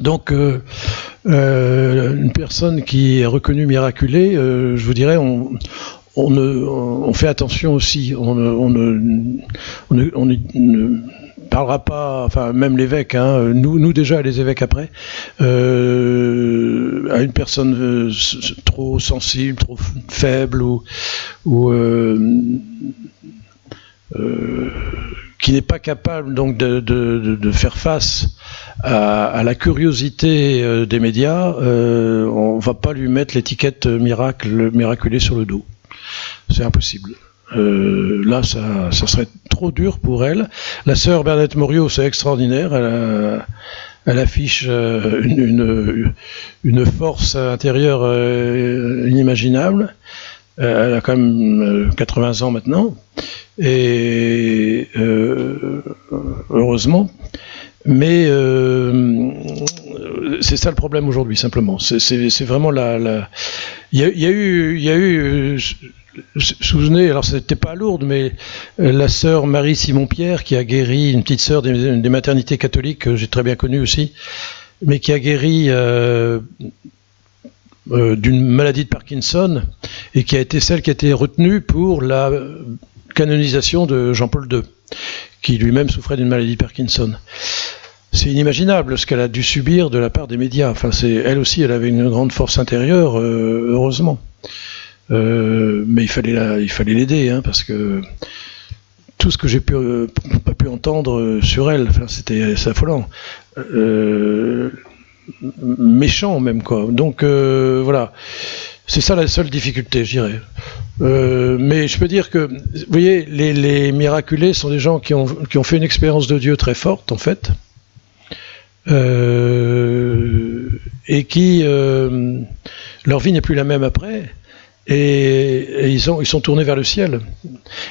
Donc, une personne qui est reconnue miraculée, je vous dirais, on fait attention aussi. parlera pas, enfin même l'évêque, hein, nous déjà les évêques après, à une personne trop sensible, trop faible ou qui n'est pas capable donc de faire face à la curiosité des médias, on va pas lui mettre l'étiquette miraculé sur le dos. C'est impossible. Là, ça serait trop dur pour elle. La sœur Bernadette Morio, c'est extraordinaire. Elle affiche une force intérieure inimaginable. Elle a quand même 80 ans maintenant. Et heureusement. Mais c'est ça le problème aujourd'hui, simplement. C'est vraiment il y a eu souvenez, alors c'était pas à Lourdes, mais la sœur Marie Simon-Pierre qui a guéri, une petite sœur des maternités catholiques que j'ai très bien connue aussi, mais qui a guéri d'une maladie de Parkinson et qui a été celle qui a été retenue pour la canonisation de Jean-Paul II, qui lui-même souffrait d'une maladie de Parkinson. C'est inimaginable ce qu'elle a dû subir de la part des médias. Enfin, elle aussi, elle avait une grande force intérieure, heureusement. Mais il fallait l'aider, hein, parce que tout ce que j'ai pas pu entendre sur elle, enfin, c'est affolant, méchant même, quoi. Donc voilà, c'est ça la seule difficulté, je dirais. Mais je peux dire que, vous voyez, les miraculés sont des gens qui ont fait une expérience de Dieu très forte, en fait, et qui leur vie n'est plus la même après. Et ils sont tournés vers le ciel.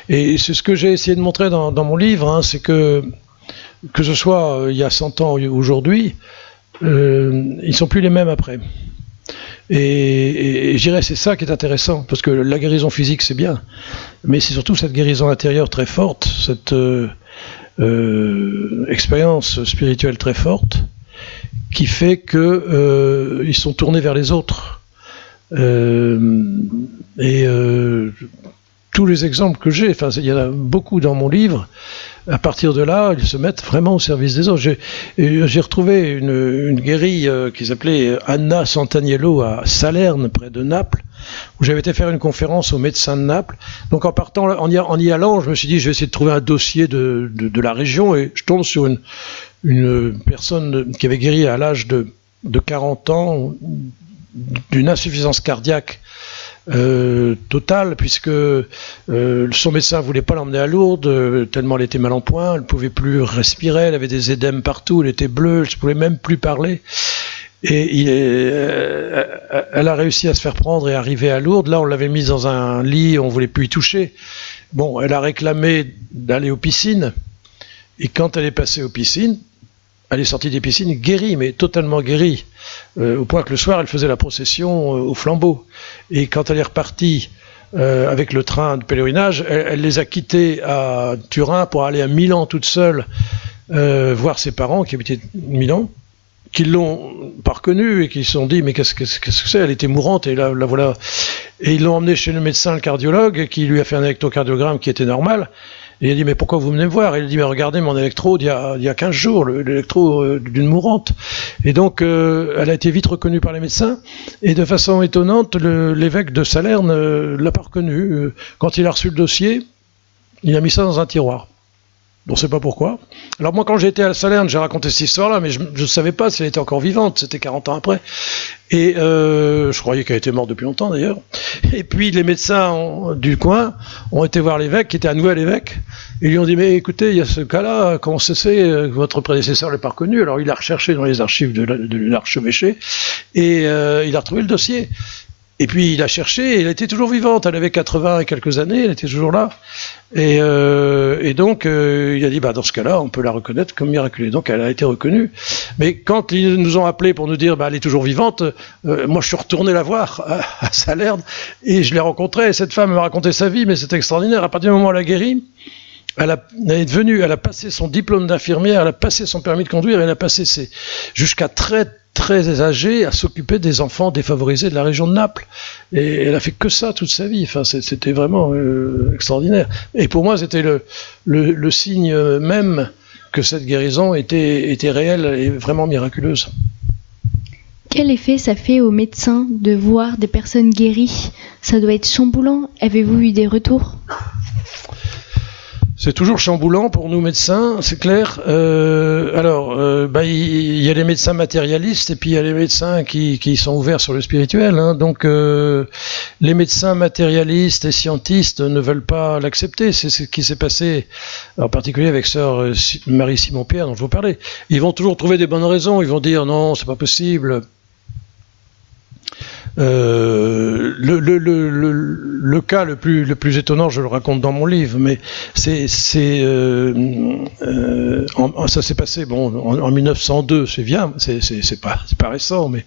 Et c'est ce que j'ai essayé de montrer dans mon livre, hein, c'est que ce soit il y a 100 ans ou aujourd'hui, ils sont plus les mêmes après. Et je dirais c'est ça qui est intéressant, parce que la guérison physique c'est bien, mais c'est surtout cette guérison intérieure très forte, cette expérience spirituelle très forte, qui fait que ils sont tournés vers les autres. Tous les exemples que j'ai, enfin il y en a beaucoup dans mon livre, à partir de là, ils se mettent vraiment au service des autres. J'ai retrouvé une guérie qui s'appelait Anna Santaniello à Salerne, près de Naples, où j'avais été faire une conférence aux médecins de Naples. Donc en partant, en y allant, je me suis dit, je vais essayer de trouver un dossier de la région, et je tombe sur une personne qui avait guéri à l'âge de 40 ans d'une insuffisance cardiaque totale, puisque son médecin ne voulait pas l'emmener à Lourdes, tellement elle était mal en point, elle ne pouvait plus respirer, elle avait des édèmes partout, elle était bleue, elle ne pouvait même plus parler. Et elle a réussi à se faire prendre et arriver à Lourdes. Là, on l'avait mise dans un lit, on ne voulait plus y toucher. Bon, elle a réclamé d'aller aux piscines, et quand elle est passée aux piscines, elle est sortie des piscines guérie, mais totalement guérie, au point que le soir, elle faisait la procession au flambeau. Et quand elle est repartie avec le train de pèlerinage, elle les a quittés à Turin pour aller à Milan toute seule, voir ses parents qui habitaient Milan, qui l'ont pas reconnue et qui se sont dit mais qu'est-ce que c'est, elle était mourante et la voilà. Et ils l'ont emmenée chez le médecin, le cardiologue, qui lui a fait un électrocardiogramme qui était normal. Et il a dit, mais pourquoi vous venez me voir? Et il a dit, mais regardez mon électrode il y a 15 jours, l'électrode d'une mourante. Et donc, elle a été vite reconnue par les médecins. Et de façon étonnante, l'évêque de Salerne l'a pas reconnue. Quand il a reçu le dossier, il a mis ça dans un tiroir. On ne sait pas pourquoi. Alors moi, quand j'ai été à Salerne, j'ai raconté cette histoire-là, mais je ne savais pas si elle était encore vivante. C'était 40 ans après. Et je croyais qu'elle était morte depuis longtemps, d'ailleurs. Et puis, les médecins du coin ont été voir l'évêque, qui était à nouveau l'évêque. Ils lui ont dit, mais écoutez, il y a ce cas-là, comment ça se fait que votre prédécesseur ne l'ait pas reconnu? Alors, il a recherché dans les archives de l'archevêché, et il a retrouvé le dossier. Et puis il a cherché, et elle était toujours vivante, elle avait 80 et quelques années, elle était toujours là. Et donc il a dit, dans ce cas-là, on peut la reconnaître comme miraculée. Donc elle a été reconnue. Mais quand ils nous ont appelés pour nous dire, elle est toujours vivante, moi je suis retourné la voir à Salerne, et je l'ai rencontrée, et cette femme m'a raconté sa vie, mais c'est extraordinaire. À partir du moment où elle a guéri, elle a passé son diplôme d'infirmière, elle a passé son permis de conduire, elle a passé jusqu'à très âgée à s'occuper des enfants défavorisés de la région de Naples. Et elle a fait que ça toute sa vie. Enfin, c'était vraiment extraordinaire. Et pour moi, c'était le signe même que cette guérison était réelle et vraiment miraculeuse. Quel effet ça fait aux médecins de voir des personnes guéries? Ça doit être chamboulant. Avez-vous eu des retours? C'est toujours chamboulant pour nous médecins, c'est clair. Il y a les médecins matérialistes et puis il y a les médecins qui sont ouverts sur le spirituel. Hein. Donc les médecins matérialistes et scientistes ne veulent pas l'accepter. C'est ce qui s'est passé en particulier avec sœur Marie-Simon-Pierre dont je vous parlais. Ils vont toujours trouver des bonnes raisons. Ils vont dire non, c'est pas possible. Le cas le plus étonnant, je le raconte dans mon livre, mais ça s'est passé en 1902, c'est bien, c'est pas récent, mais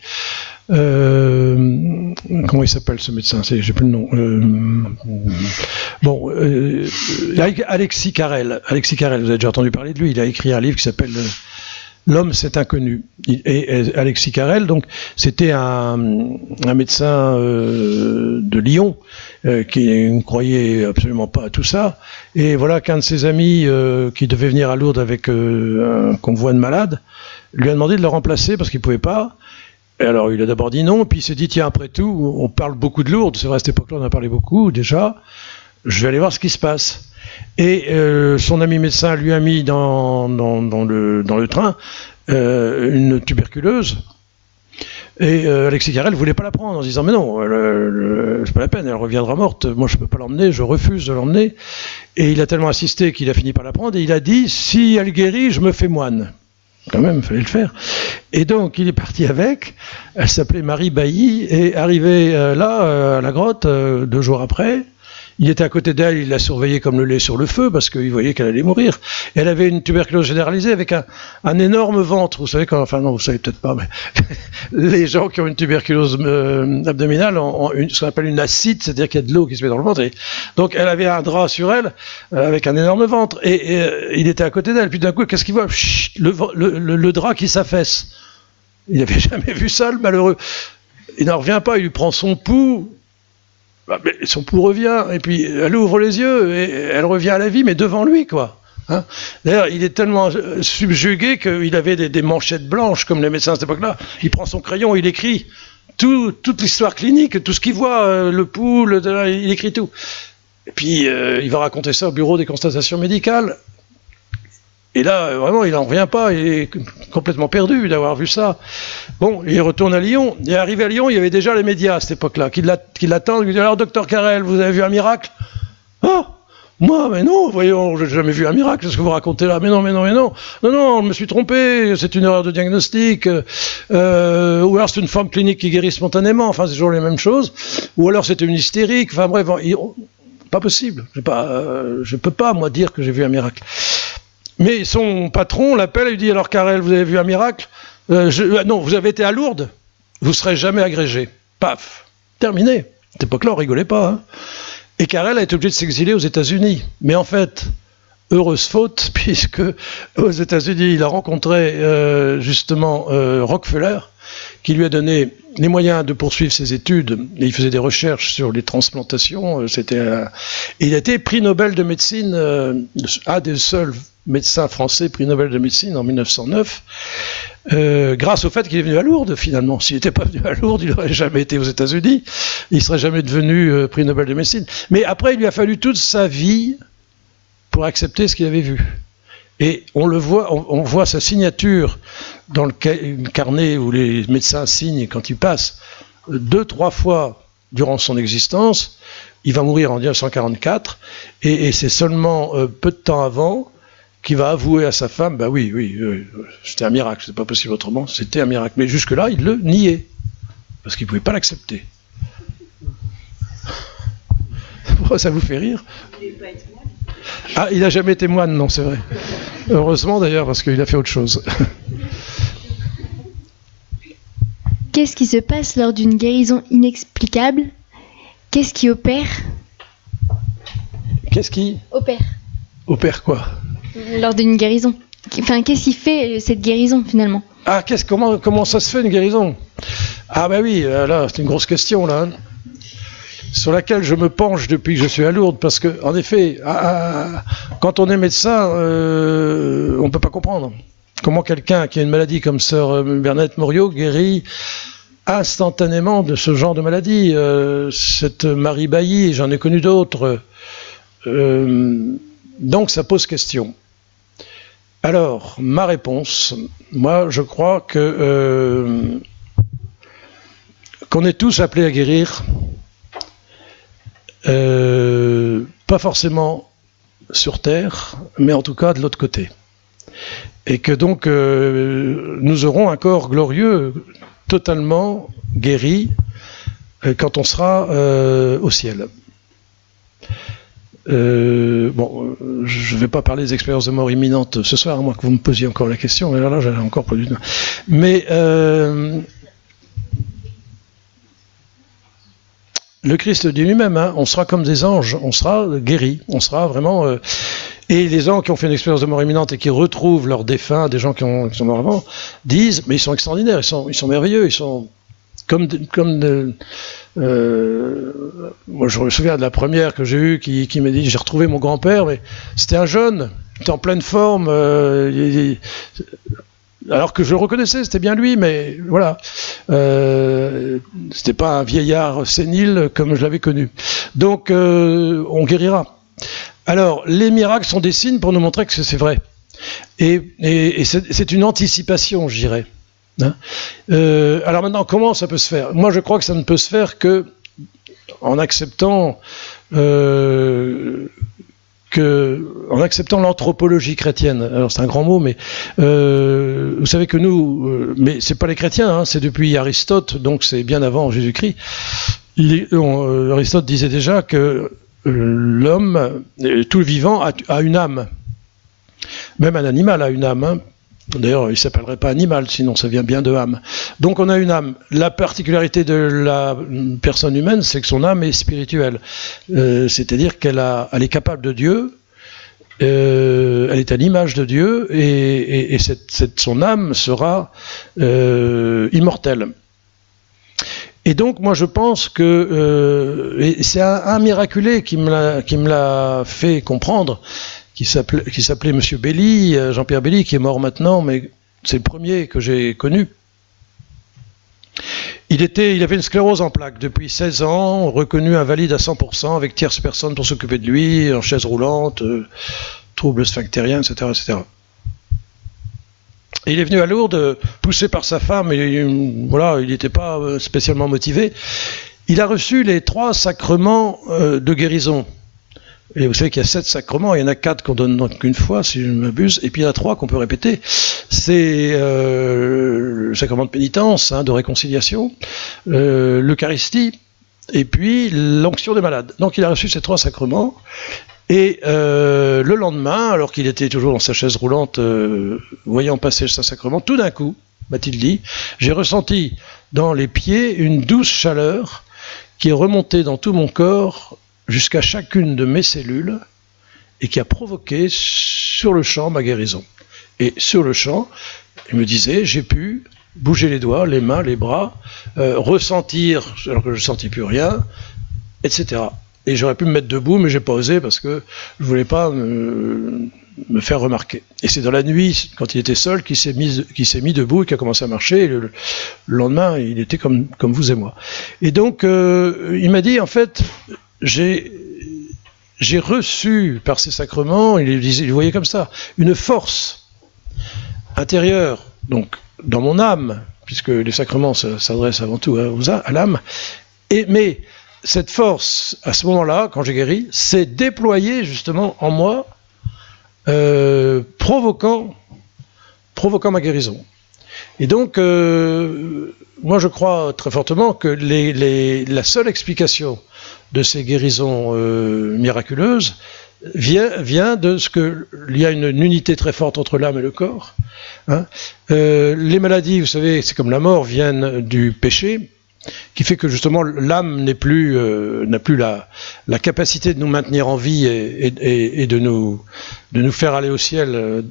comment il s'appelle ce médecin? J'ai plus le nom. Alexis Carrel. Alexis Carrel, vous avez déjà entendu parler de lui. Il a écrit un livre qui s'appelle L'homme, c'est inconnu. Et Alexis Carrel, donc, c'était un médecin de Lyon qui ne croyait absolument pas à tout ça. Et voilà qu'un de ses amis qui devait venir à Lourdes avec un convoi de malades lui a demandé de le remplacer parce qu'il ne pouvait pas. Et alors, il a d'abord dit non, puis il s'est dit, tiens, après tout, on parle beaucoup de Lourdes. C'est vrai, à cette époque-là, on en a parlé beaucoup déjà. Je vais aller voir ce qui se passe. Et son ami médecin lui a mis dans le train une tuberculeuse. Et Alexis Carrel ne voulait pas la prendre en disant mais non, c'est pas la peine, elle reviendra morte. Moi je peux pas l'emmener, je refuse de l'emmener. Et il a tellement insisté qu'il a fini par la prendre et il a dit si elle guérit, je me fais moine. Quand même, il fallait le faire. Et donc, il est parti avec. Elle s'appelait Marie Bailly. Et arrivé là, à la grotte, 2 jours après, il était à côté d'elle, il l'a surveillée comme le lait sur le feu, parce qu'il voyait qu'elle allait mourir. Et elle avait une tuberculose généralisée avec un énorme ventre. Vous savez, enfin non, vous savez peut-être pas, mais les gens qui ont une tuberculose abdominale ont ce qu'on appelle une ascite, c'est-à-dire qu'il y a de l'eau qui se met dans le ventre. Et donc, elle avait un drap sur elle, avec un énorme ventre. Et il était à côté d'elle. Puis d'un coup, qu'est-ce qu'il voit? Le drap qui s'affaisse. Il n'avait jamais vu ça, le malheureux. Il n'en revient pas, il lui prend son pouls. Mais son pouls revient, et puis elle ouvre les yeux, et elle revient à la vie, mais devant lui, quoi. Hein. D'ailleurs, il est tellement subjugué qu'il avait des manchettes blanches, comme les médecins à cette époque-là. Il prend son crayon, il écrit toute l'histoire clinique, tout ce qu'il voit, le pouls, il écrit tout. Et puis, il va raconter ça au bureau des constatations médicales. Et là, vraiment, il n'en revient pas, il est complètement perdu d'avoir vu ça. Bon, il retourne à Lyon. Il est arrivé à Lyon, il y avait déjà les médias à cette époque-là, qui l'attendent, qui disent « Alors, docteur Carrel, vous avez vu un miracle ?» « Ah, moi, mais non, voyons, j'ai jamais vu un miracle, c'est ce que vous racontez là. Mais non. Non, je me suis trompé, c'est une erreur de diagnostic. Ou alors c'est une forme clinique qui guérit spontanément, enfin, c'est toujours les mêmes choses. Ou alors c'était une hystérique, enfin bref, pas possible. Je peux pas, moi, dire que j'ai vu un miracle. Mais son patron l'appelle et lui dit « Alors Carrel, vous avez vu un miracle ? Non, vous avez été à Lourdes, vous ne serez jamais agrégé. » Paf, terminé. À cette époque-là, on rigolait pas. Hein. Et Carrel a été obligé de s'exiler aux États-Unis. Mais en fait, heureuse faute, puisque aux États-Unis, il a rencontré justement Rockefeller, qui lui a donné les moyens de poursuivre ses études. Et il faisait des recherches sur les transplantations. Il a été prix Nobel de médecine, un des seuls médecin français, prix Nobel de médecine en 1909, grâce au fait qu'il est venu à Lourdes, finalement. S'il n'était pas venu à Lourdes, il n'aurait jamais été aux États-Unis, il ne serait jamais devenu prix Nobel de médecine. Mais après, il lui a fallu toute sa vie pour accepter ce qu'il avait vu. Et on le voit, on voit sa signature dans le carnet où les médecins signent quand ils passent 2-3 fois durant son existence. Il va mourir en 1944, et c'est seulement peu de temps avant qu'il va avouer à sa femme, bah oui, c'était un miracle, c'est pas possible autrement, c'était un miracle. Mais jusque-là, il le niait, parce qu'il ne pouvait pas l'accepter. Pourquoi ça vous fait rire? Ah, il n'a jamais été moine, non, c'est vrai. Heureusement d'ailleurs, parce qu'il a fait autre chose. Qu'est-ce qui se passe lors d'une guérison inexplicable? Qu'est-ce qui opère? Qu'est-ce qui opère? Opère quoi? Lors d'une guérison. Enfin, qu'est-ce qui fait cette guérison finalement? Ah, comment ça se fait une guérison? Ah bah oui, là, c'est une grosse question là. sur laquelle je me penche depuis que je suis à Lourdes, parce que, en effet, quand on est médecin, on ne peut pas comprendre comment quelqu'un qui a une maladie comme sœur Bernadette Morio guérit instantanément de ce genre de maladie. Cette Marie Bailly, j'en ai connu d'autres. Donc ça pose question. Alors, ma réponse, moi je crois que qu'on est tous appelés à guérir, pas forcément sur Terre, mais en tout cas de l'autre côté. Et que donc nous aurons un corps glorieux, totalement guéri, quand on sera au ciel. Bon, je ne vais pas parler des expériences de mort imminente ce soir, à moins que vous me posiez encore la question, mais là j'en ai encore pas du tout. Mais le Christ dit lui-même, hein, on sera comme des anges, on sera guéris, on sera vraiment... Et les gens qui ont fait une expérience de mort imminente et qui retrouvent leurs défunts, des gens qui sont morts avant, disent, mais ils sont extraordinaires, ils sont merveilleux, ils sont comme moi je me souviens de la première que j'ai eue qui m'a dit, j'ai retrouvé mon grand-père, mais c'était un jeune, il était en pleine forme, alors que je le reconnaissais, c'était bien lui, mais voilà, c'était pas un vieillard sénile comme je l'avais connu. Donc on guérira. Alors, les miracles sont des signes pour nous montrer que c'est vrai. Et c'est une anticipation, je dirais. Hein, alors maintenant, comment ça peut se faire? Moi, je crois que ça ne peut se faire que en acceptant l'anthropologie chrétienne. Alors c'est un grand mot, mais vous savez que nous, mais c'est pas les chrétiens, hein, c'est depuis Aristote, donc c'est bien avant Jésus-Christ. Aristote disait déjà que l'homme, tout le vivant, a une âme. Même un animal a une âme. Hein. D'ailleurs, il ne s'appellerait pas animal, sinon ça vient bien de âme. Donc on a une âme. La particularité de la personne humaine, c'est que son âme est spirituelle. C'est-à-dire qu'elle est capable de Dieu, elle est à l'image de Dieu, et son âme sera immortelle. Et donc, moi, je pense que et c'est un miraculé qui me l'a fait comprendre, qui s'appelait Monsieur Belli, Jean-Pierre Belli, qui est mort maintenant, mais c'est le premier que j'ai connu. Il avait une sclérose en plaques depuis 16 ans, reconnu invalide à 100%, avec tierce personne pour s'occuper de lui, en chaise roulante, troubles sphinctériens, etc., etc. Et il est venu à Lourdes, poussé par sa femme, et voilà, il n'était pas spécialement motivé. Il a reçu les 3 sacrements de guérison. Et vous savez qu'il y a 7 sacrements, il y en a 4 qu'on donne donc une fois, si je ne m'abuse, et puis il y en a 3 qu'on peut répéter. C'est le sacrement de pénitence, hein, de réconciliation, l'Eucharistie, et puis l'onction des malades. Donc il a reçu ces 3 sacrements. Et le lendemain, alors qu'il était toujours dans sa chaise roulante, voyant passer le Saint-Sacrement, tout d'un coup, m'a-t-il dit, j'ai ressenti dans les pieds une douce chaleur qui est remontée dans tout mon corps jusqu'à chacune de mes cellules et qui a provoqué sur le champ ma guérison. Et sur le champ, il me disait, j'ai pu bouger les doigts, les mains, les bras, ressentir, alors que je ne sentis plus rien, etc. Et j'aurais pu me mettre debout, mais j'ai pas osé parce que je voulais pas me faire remarquer. Et c'est dans la nuit, quand il était seul, qu'il s'est mis debout et qu'il a commencé à marcher. Et le lendemain, il était comme vous et moi. Et donc, il m'a dit, en fait, j'ai reçu par ces sacrements, il voyait comme ça, une force intérieure, donc dans mon âme, puisque les sacrements s'adressent avant tout à l'âme, mais cette force, à ce moment-là, quand j'ai guéri, s'est déployée justement en moi, provoquant ma guérison. Et donc, moi je crois très fortement que la seule explication de ces guérisons miraculeuses vient de ce qu'il y a une unité très forte entre l'âme et le corps. Hein. Les maladies, vous savez, c'est comme la mort, viennent du péché. qui fait que justement l'âme n'a plus la capacité de nous maintenir en vie et de nous faire aller au ciel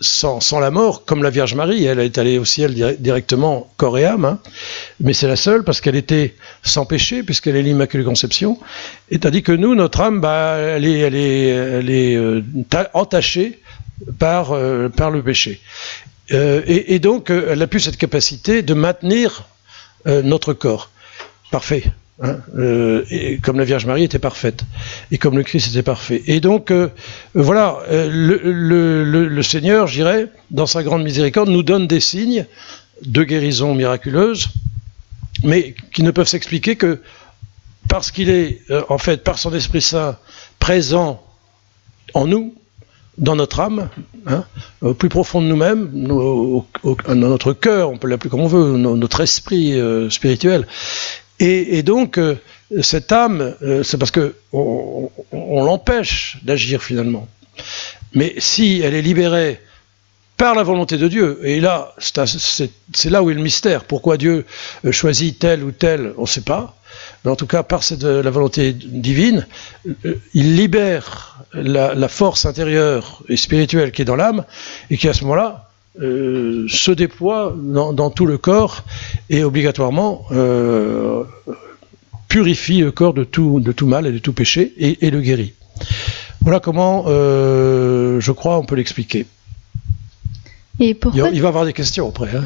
sans la mort, comme la Vierge Marie. Elle est allée au ciel directement corps et âme, hein. Mais c'est la seule parce qu'elle était sans péché, puisqu'elle est l'Immaculée Conception. Et tandis que nous, notre âme, elle est entachée par le péché. Et donc, elle a plus cette capacité de maintenir notre corps parfait, hein, et comme la Vierge Marie était parfaite, et comme le Christ était parfait. Et donc, voilà, le Seigneur, je dirais, dans sa grande miséricorde, nous donne des signes de guérison miraculeuse, mais qui ne peuvent s'expliquer que parce qu'il est, en fait, par son Esprit Saint, présent en nous, dans notre âme, hein, au plus profond de nous-mêmes, dans notre cœur, on peut l'appeler comme on veut, notre esprit spirituel. Et donc, cette âme, c'est parce qu'on l'empêche d'agir finalement. Mais si elle est libérée par la volonté de Dieu, et là, c'est là où est le mystère. Pourquoi Dieu choisit tel ou tel, on ne sait pas. Mais en tout cas, par la volonté divine, il libère la force intérieure et spirituelle qui est dans l'âme, et qui à ce moment-là se déploie dans tout le corps, et obligatoirement purifie le corps de tout mal et de tout péché, et le guérit. Voilà comment, je crois, on peut l'expliquer. Et pourquoi... Il va y avoir des questions après. Hein.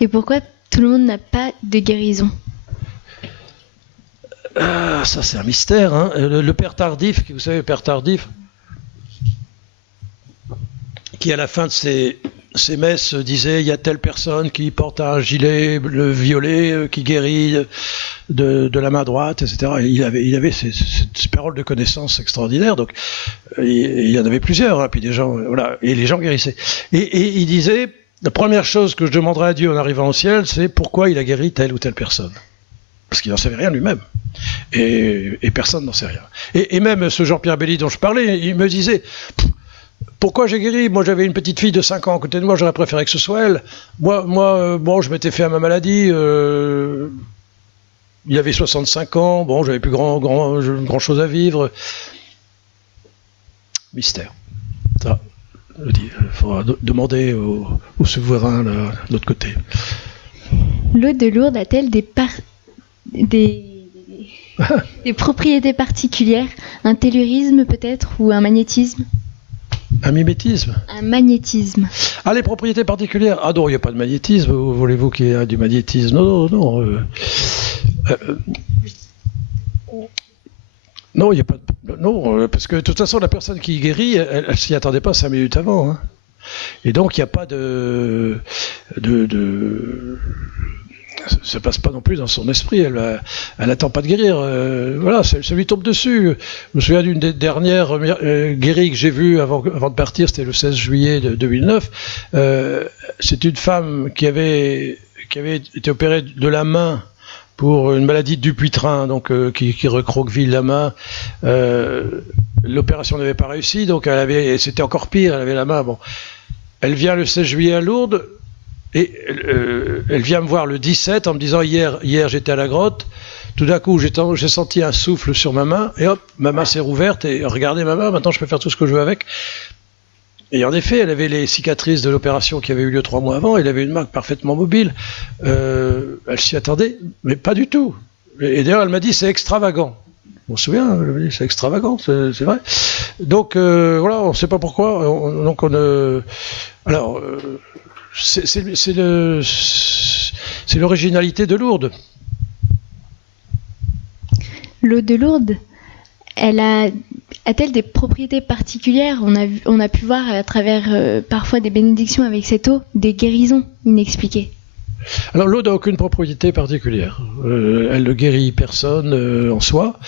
Et pourquoi tout le monde n'a pas de guérison ? Ça c'est un mystère, hein. Le père Tardif, vous savez, le père Tardif, qui à la fin de ses messes disait il y a telle personne qui porte un gilet bleu violet qui guérit de la main droite, etc. Et il avait ces paroles de connaissance extraordinaires, donc il y en avait plusieurs, hein, puis des gens, voilà, et les gens guérissaient. Et il disait la première chose que je demanderai à Dieu en arrivant au ciel, c'est pourquoi il a guéri telle ou telle personne. Parce qu'il n'en savait rien lui-même. Et personne n'en sait rien. Et même ce Jean-Pierre Belli dont je parlais, il me disait pourquoi j'ai guéri ? Moi, j'avais une petite fille de 5 ans à côté de moi, j'aurais préféré que ce soit elle. Moi, bon, je m'étais fait à ma maladie. Il avait 65 ans. Bon, j'avais plus grand chose à vivre. Mystère. Ça, je dis, il faudra demander au souverain de l'autre côté. L'eau de Lourdes a-t-elle des propriétés particulières, un tellurisme peut-être, ou un magnétisme ? Un mimétisme ? Un magnétisme. Ah, les propriétés particulières ? Ah non, il n'y a pas de magnétisme. Voulez-vous qu'il y ait du magnétisme ? Non. Non, il n'y a pas de... Non, parce que de toute façon, la personne qui guérit, elle ne s'y attendait pas 5 minutes avant. Hein. Et donc, il n'y a pas ça passe pas non plus dans son esprit, elle attend pas de guérir, voilà, ça lui tombe dessus. Je me souviens d'une des dernières guéries que j'ai vues avant de partir, c'était le 16 juillet 2009. C'est une femme qui avait été opérée de la main pour une maladie de Dupuytren, donc qui recroqueville la main. L'opération n'avait pas réussi, donc c'était encore pire, elle avait la main. Bon, elle vient le 16 juillet à Lourdes. Et elle vient me voir le 17 en me disant hier j'étais à la grotte, tout d'un coup j'ai senti un souffle sur ma main, et hop, ma main s'est rouverte, et regardez ma main, maintenant je peux faire tout ce que je veux avec. Et en effet, elle avait les cicatrices de l'opération qui avait eu lieu 3 mois avant, elle avait une main parfaitement mobile, elle s'y attendait, mais pas du tout. Et d'ailleurs elle m'a dit c'est extravagant. On se souvient, c'est extravagant, c'est vrai. Donc voilà, on ne sait pas pourquoi, alors... C'est l'originalité de Lourdes. L'eau de Lourdes, a-t-elle des propriétés particulières ? On a pu voir à travers parfois des bénédictions avec cette eau, des guérisons inexpliquées. Alors l'eau n'a aucune propriété particulière. Elle ne guérit personne en soi.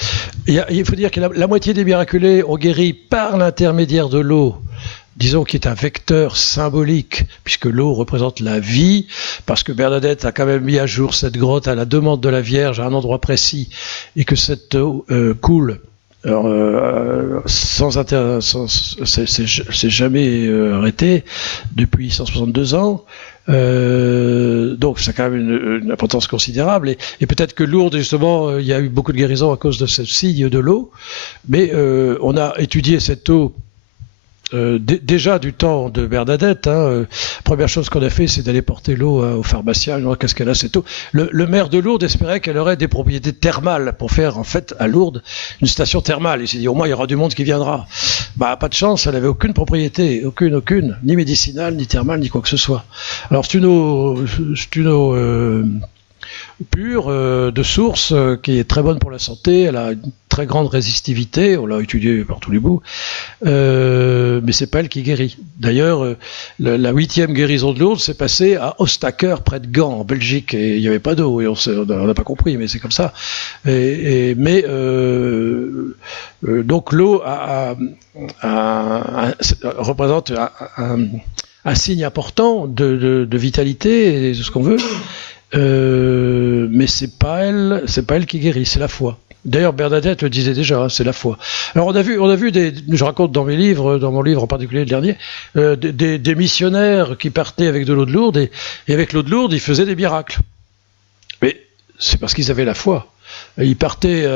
Il faut dire que la moitié des miraculés ont guéri par l'intermédiaire de l'eau, disons qui est un vecteur symbolique, puisque l'eau représente la vie, parce que Bernadette a quand même mis à jour cette grotte à la demande de la Vierge à un endroit précis, et que cette eau coule c'est jamais arrêté depuis 162 ans. Donc ça a quand même une importance considérable. Et peut-être que Lourdes, justement, il y a eu beaucoup de guérisons à cause de ce signe de l'eau. Mais on a étudié cette eau déjà du temps de Bernadette. Première chose qu'on a fait, c'est d'aller porter l'eau au pharmacien. Qu'est-ce qu'elle a cette eau? Le maire de Lourdes espérait qu'elle aurait des propriétés thermales pour faire en fait à Lourdes une station thermale. Il s'est dit au moins il y aura du monde qui viendra. Bah pas de chance, elle avait aucune propriété, aucune, ni médicinale, ni thermale, ni quoi que ce soit. Alors c'est une eau pure, de source, qui est très bonne pour la santé. Elle a une très grande résistivité, on l'a étudié par tous les bouts, mais c'est pas elle qui guérit. D'ailleurs, la 8e guérison de Lourdes s'est passée à Ostaker, près de Gand, en Belgique, et il n'y avait pas d'eau, et on n'a pas compris, mais c'est comme ça. Donc l'eau représente un signe important de vitalité, et de ce qu'on veut. Mais c'est pas elle qui guérit, c'est la foi. D'ailleurs, Bernadette le disait déjà, c'est la foi. Alors on a vu je raconte dans mon livre en particulier le dernier, des missionnaires qui partaient avec de l'eau de Lourdes et avec l'eau de Lourdes, ils faisaient des miracles. Mais c'est parce qu'ils avaient la foi. Ils partaient,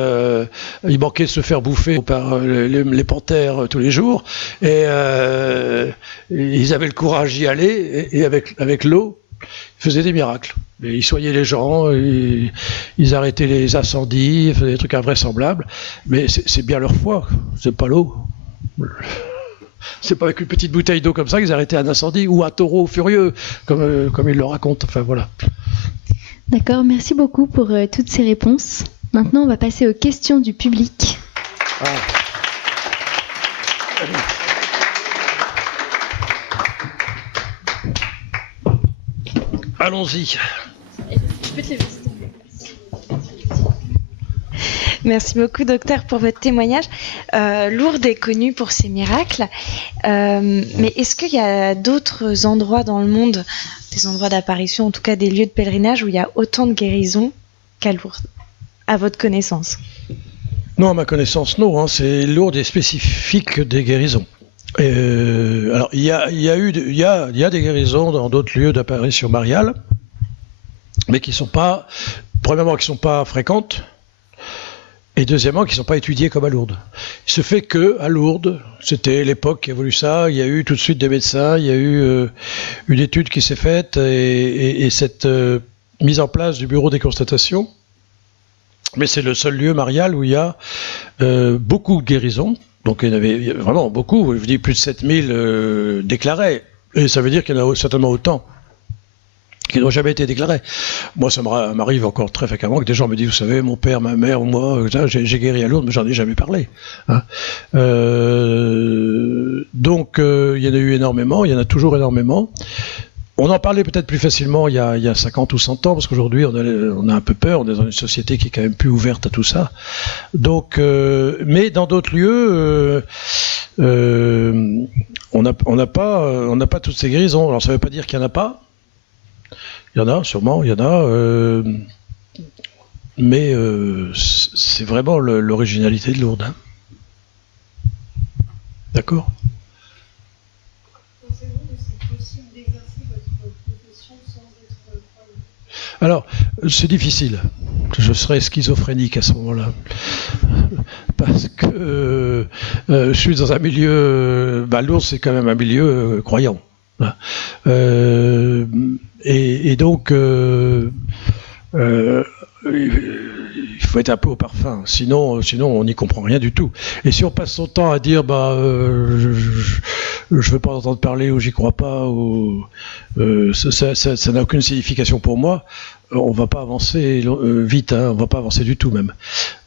ils manquaient de se faire bouffer par les panthères tous les jours, et ils avaient le courage d'y aller, et avec l'eau, ils faisaient des miracles. Et ils soignaient les gens, ils arrêtaient les incendies, ils faisaient des trucs invraisemblables. Mais c'est bien leur foi, c'est pas l'eau. C'est pas avec une petite bouteille d'eau comme ça qu'ils arrêtaient un incendie ou un taureau furieux, comme ils le racontent. Enfin voilà. D'accord, merci beaucoup pour toutes ces réponses. Maintenant, on va passer aux questions du public. Allons-y. Je peux te lever, s'il te plaît. Merci beaucoup, docteur, pour votre témoignage. Lourdes est connue pour ses miracles, mais est-ce qu'il y a d'autres endroits dans le monde, des endroits d'apparition, en tout cas des lieux de pèlerinage, où il y a autant de guérisons qu'à Lourdes, à votre connaissance? Non, à ma connaissance, non. C'est Lourdes est spécifique des guérisons. Alors, il y a des guérisons dans d'autres lieux d'apparition mariale, mais qui sont pas, premièrement, qui sont pas fréquentes, et deuxièmement, qui sont pas étudiées comme à Lourdes. Il se fait que à Lourdes, c'était l'époque qui a voulu ça. Il y a eu tout de suite des médecins, il y a eu une étude qui s'est faite, et cette mise en place du bureau des constatations. Mais c'est le seul lieu marial où il y a beaucoup de guérisons. Donc il y en avait vraiment beaucoup, je vous dis plus de 7000 déclarés. Et ça veut dire qu'il y en a certainement autant qui n'ont jamais été déclarés. Moi, ça m'arrive encore très fréquemment que des gens me disent, vous savez, mon père, ma mère ou moi, j'ai guéri à Lourdes, mais j'en ai jamais parlé. Donc il y en a eu énormément, il y en a toujours énormément. On en parlait peut-être plus facilement il y a 50 ou 100 ans, parce qu'aujourd'hui on a un peu peur, on est dans une société qui est quand même plus ouverte à tout ça. Donc, mais dans d'autres lieux, on n'a pas toutes ces guérisons. Alors ça ne veut pas dire qu'il n'y en a pas. Il y en a, sûrement, il y en a. Mais c'est vraiment l'originalité de Lourdes. D'accord ? Alors, c'est difficile. Je serais schizophrénique à ce moment-là. Parce que je suis dans un milieu... Lourdes, c'est quand même un milieu croyant. Et donc, il faut être un peu au parfum, sinon on n'y comprend rien du tout. Et si on passe son temps à dire je veux pas entendre parler ou j'y crois pas, ou ça n'a aucune signification pour moi, on va pas avancer vite, on va pas avancer du tout même.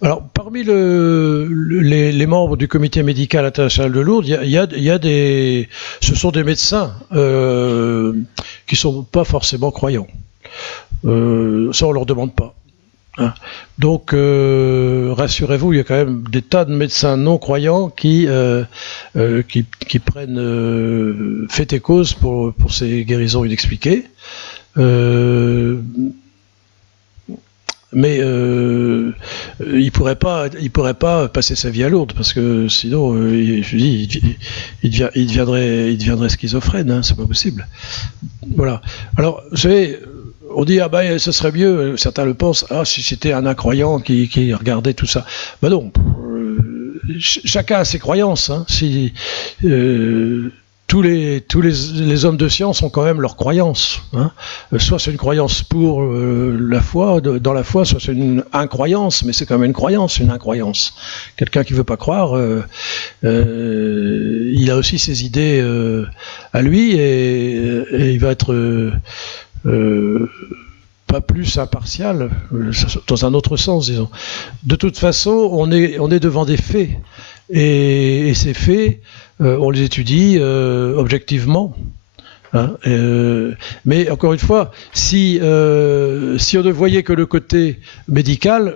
Alors parmi les membres du comité médical international de Lourdes, il y a ce sont des médecins qui sont pas forcément croyants. Ça on leur demande pas. Donc rassurez-vous, il y a quand même des tas de médecins non croyants qui prennent fait et cause pour ces guérisons inexpliquées. Mais il pourrait pas passer sa vie à Lourdes parce que sinon, je dis, il deviendrait schizophrène. Hein, c'est pas possible. Voilà. Alors, vous savez, on dit ce serait mieux. Certains le pensent. Si c'était un incroyant qui regardait tout ça. Ben non. Chacun a ses croyances. Hein. Si tous les hommes de science ont quand même leurs croyances. Hein. Soit c'est une croyance pour la foi, dans la foi, soit c'est une incroyance, mais c'est quand même une incroyance. Quelqu'un qui veut pas croire, il a aussi ses idées à lui et il va être pas plus impartial, dans un autre sens, disons. De toute façon, on est devant des faits. Et ces faits, on les étudie objectivement. Hein, mais encore une fois, si on ne voyait que le côté médical,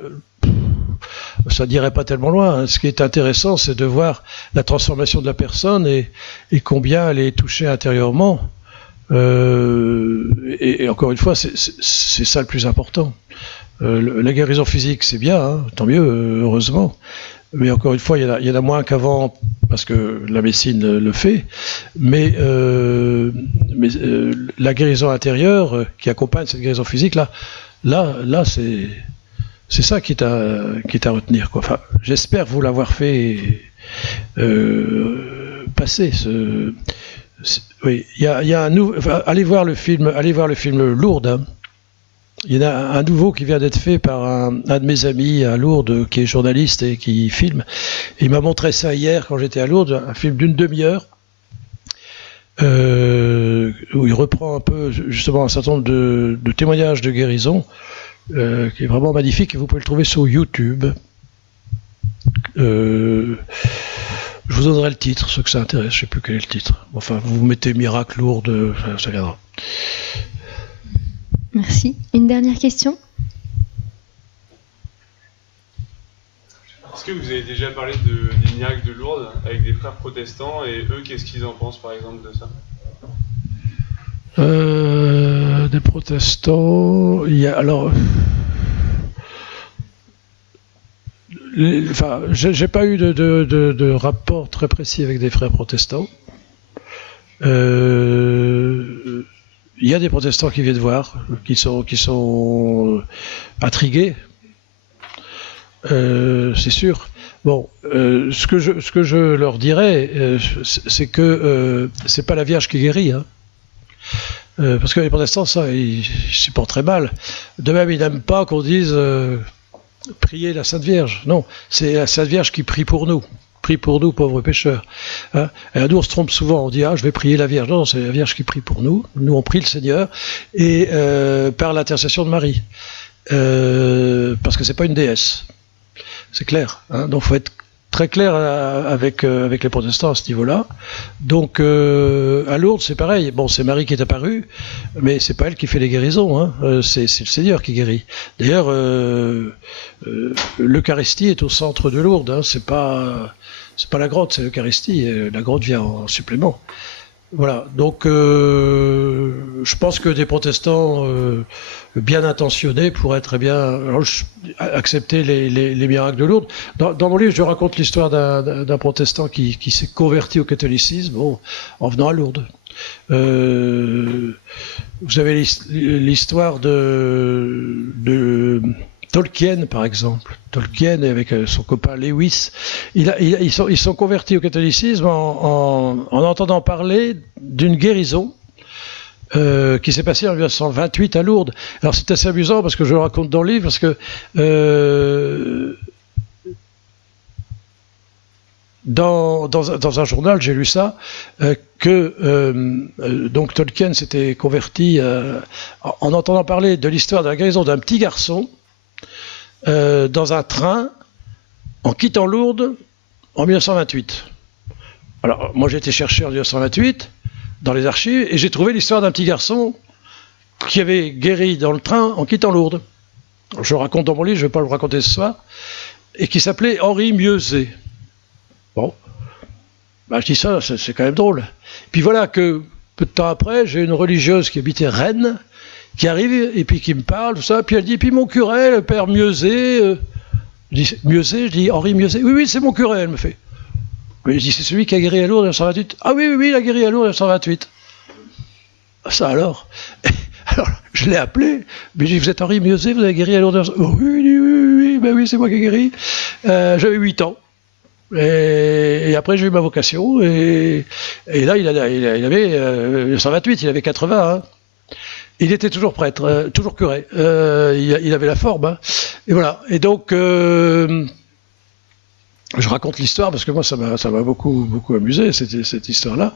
ça n'irait pas tellement loin. Hein. Ce qui est intéressant, c'est de voir la transformation de la personne et combien elle est touchée intérieurement. Et encore une fois, c'est ça le plus important. La guérison physique, c'est bien, hein, tant mieux, heureusement. Mais encore une fois, il y en a moins qu'avant parce que la médecine le fait. Mais la guérison intérieure qui accompagne cette guérison physique, là, c'est ça qui est à retenir, quoi. Enfin, j'espère vous l'avoir fait passer. Oui, il y a un nouveau. Enfin, allez voir le film Lourdes. Hein. Il y en a un nouveau qui vient d'être fait par un de mes amis à Lourdes, qui est journaliste et qui filme. Et il m'a montré ça hier quand j'étais à Lourdes, un film d'une demi-heure, où il reprend un peu justement un certain nombre de témoignages de guérison, qui est vraiment magnifique, et vous pouvez le trouver sur YouTube. Je vous donnerai le titre, ceux que ça intéresse, je ne sais plus quel est le titre. Enfin, vous mettez Miracle Lourdes, ça viendra. Merci. Une dernière question ? Est-ce que vous avez déjà parlé des miracles de Lourdes avec des frères protestants et eux, qu'est-ce qu'ils en pensent par exemple de ça ? Des protestants, il y a alors. J'ai pas eu de rapport très précis avec des frères protestants. Il y a des protestants qui viennent voir, qui sont intrigués, c'est sûr. Bon, ce que je leur dirais, c'est que c'est pas la Vierge qui guérit, hein. Parce que les protestants, ça, ils supportent très mal. De même, ils n'aiment pas qu'on dise prier la Sainte Vierge. Non, c'est la Sainte Vierge qui prie pour nous. Prie pour nous, pauvres pécheurs. Hein, et nous, on se trompe souvent. On dit, je vais prier la Vierge. Non, c'est la Vierge qui prie pour nous. Nous, on prie le Seigneur. Et par l'intercession de Marie. Parce que c'est pas une déesse. C'est clair. Hein, donc, il faut être très clair avec les protestants à ce niveau-là. Donc, à Lourdes, c'est pareil. Bon, c'est Marie qui est apparue, mais c'est pas elle qui fait les guérisons. Hein. C'est le Seigneur qui guérit. D'ailleurs, l'Eucharistie est au centre de Lourdes. Hein. C'est pas la grotte, c'est l'Eucharistie. La grotte vient en supplément. Voilà. Donc, je pense que des protestants bien intentionnés pourraient très bien accepter les miracles de Lourdes. Dans mon livre, je raconte l'histoire d'un protestant qui s'est converti au catholicisme en venant à Lourdes. Vous avez l'histoire de Tolkien, par exemple. Tolkien, avec son copain Lewis, ils sont convertis au catholicisme en entendant parler d'une guérison qui s'est passée en 1928 à Lourdes. Alors c'est assez amusant parce que je le raconte dans le livre, parce que dans un journal, j'ai lu ça, donc Tolkien s'était converti en entendant parler de l'histoire de la guérison d'un petit garçon dans un train en quittant Lourdes en 1928. Alors, moi j'ai été chercher en 1928 dans les archives et j'ai trouvé l'histoire d'un petit garçon qui avait guéri dans le train en quittant Lourdes. Alors, je le raconte dans mon livre, je ne vais pas le raconter ce soir, et qui s'appelait Henri Mieuxet. Bon, je dis ça, c'est quand même drôle. Puis voilà que peu de temps après, j'ai une religieuse qui habitait Rennes qui arrive et puis qui me parle, tout ça. Puis elle dit, puis mon curé, le père Mieuxet. Je dis, Mieuxet, je dis, Henri Mieuxet. Oui, c'est mon curé, elle me fait. Mais je dis, c'est celui qui a guéri à Lourdes en 1928. Ah oui, il a guéri à Lourdes en 1928. Ça alors. Alors, je l'ai appelé, mais je dis, vous êtes Henri Mieuxet, vous avez guéri à Lourdes. Oh, oui, c'est moi qui ai guéri. J'avais 8 ans. Et après, j'ai eu ma vocation. Et là, il avait 1928, il avait 80. Hein. Il était toujours prêtre, toujours curé. Il avait la forme. Hein. Et voilà. Et donc, je raconte l'histoire parce que moi, ça m'a beaucoup amusé, cette histoire-là.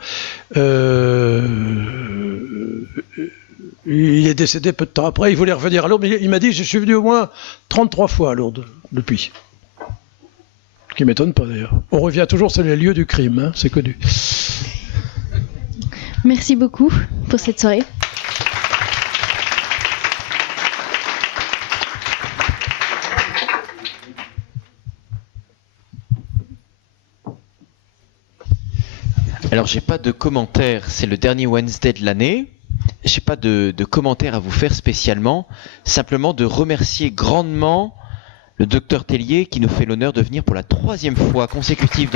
Il est décédé peu de temps après. Il voulait revenir à Lourdes, mais il m'a dit, je suis venu au moins 33 fois à Lourdes depuis. Ce qui ne m'étonne pas d'ailleurs. On revient toujours sur les lieux du crime, hein, c'est connu. Merci beaucoup pour cette soirée. Alors j'ai pas de commentaires, c'est le dernier Wednesday de l'année. J'ai pas de commentaires à vous faire spécialement, simplement de remercier grandement le docteur Tellier qui nous fait l'honneur de venir pour la 3e fois consécutive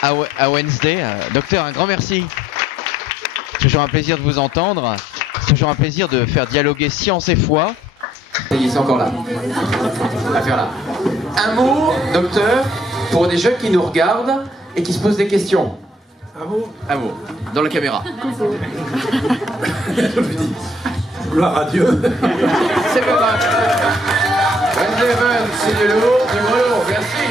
à Wednesday. Docteur, un grand merci. C'est toujours un plaisir de vous entendre. C'est toujours un plaisir de faire dialoguer science et foi. C'est encore là. Affaire là. Un mot, docteur, pour des jeunes qui nous regardent et qui se posent des questions. Un mot. Dans la caméra. Gloire à Dieu. C'est pas grave. Wednesday, c'est de lourd, du gros lourd. Merci.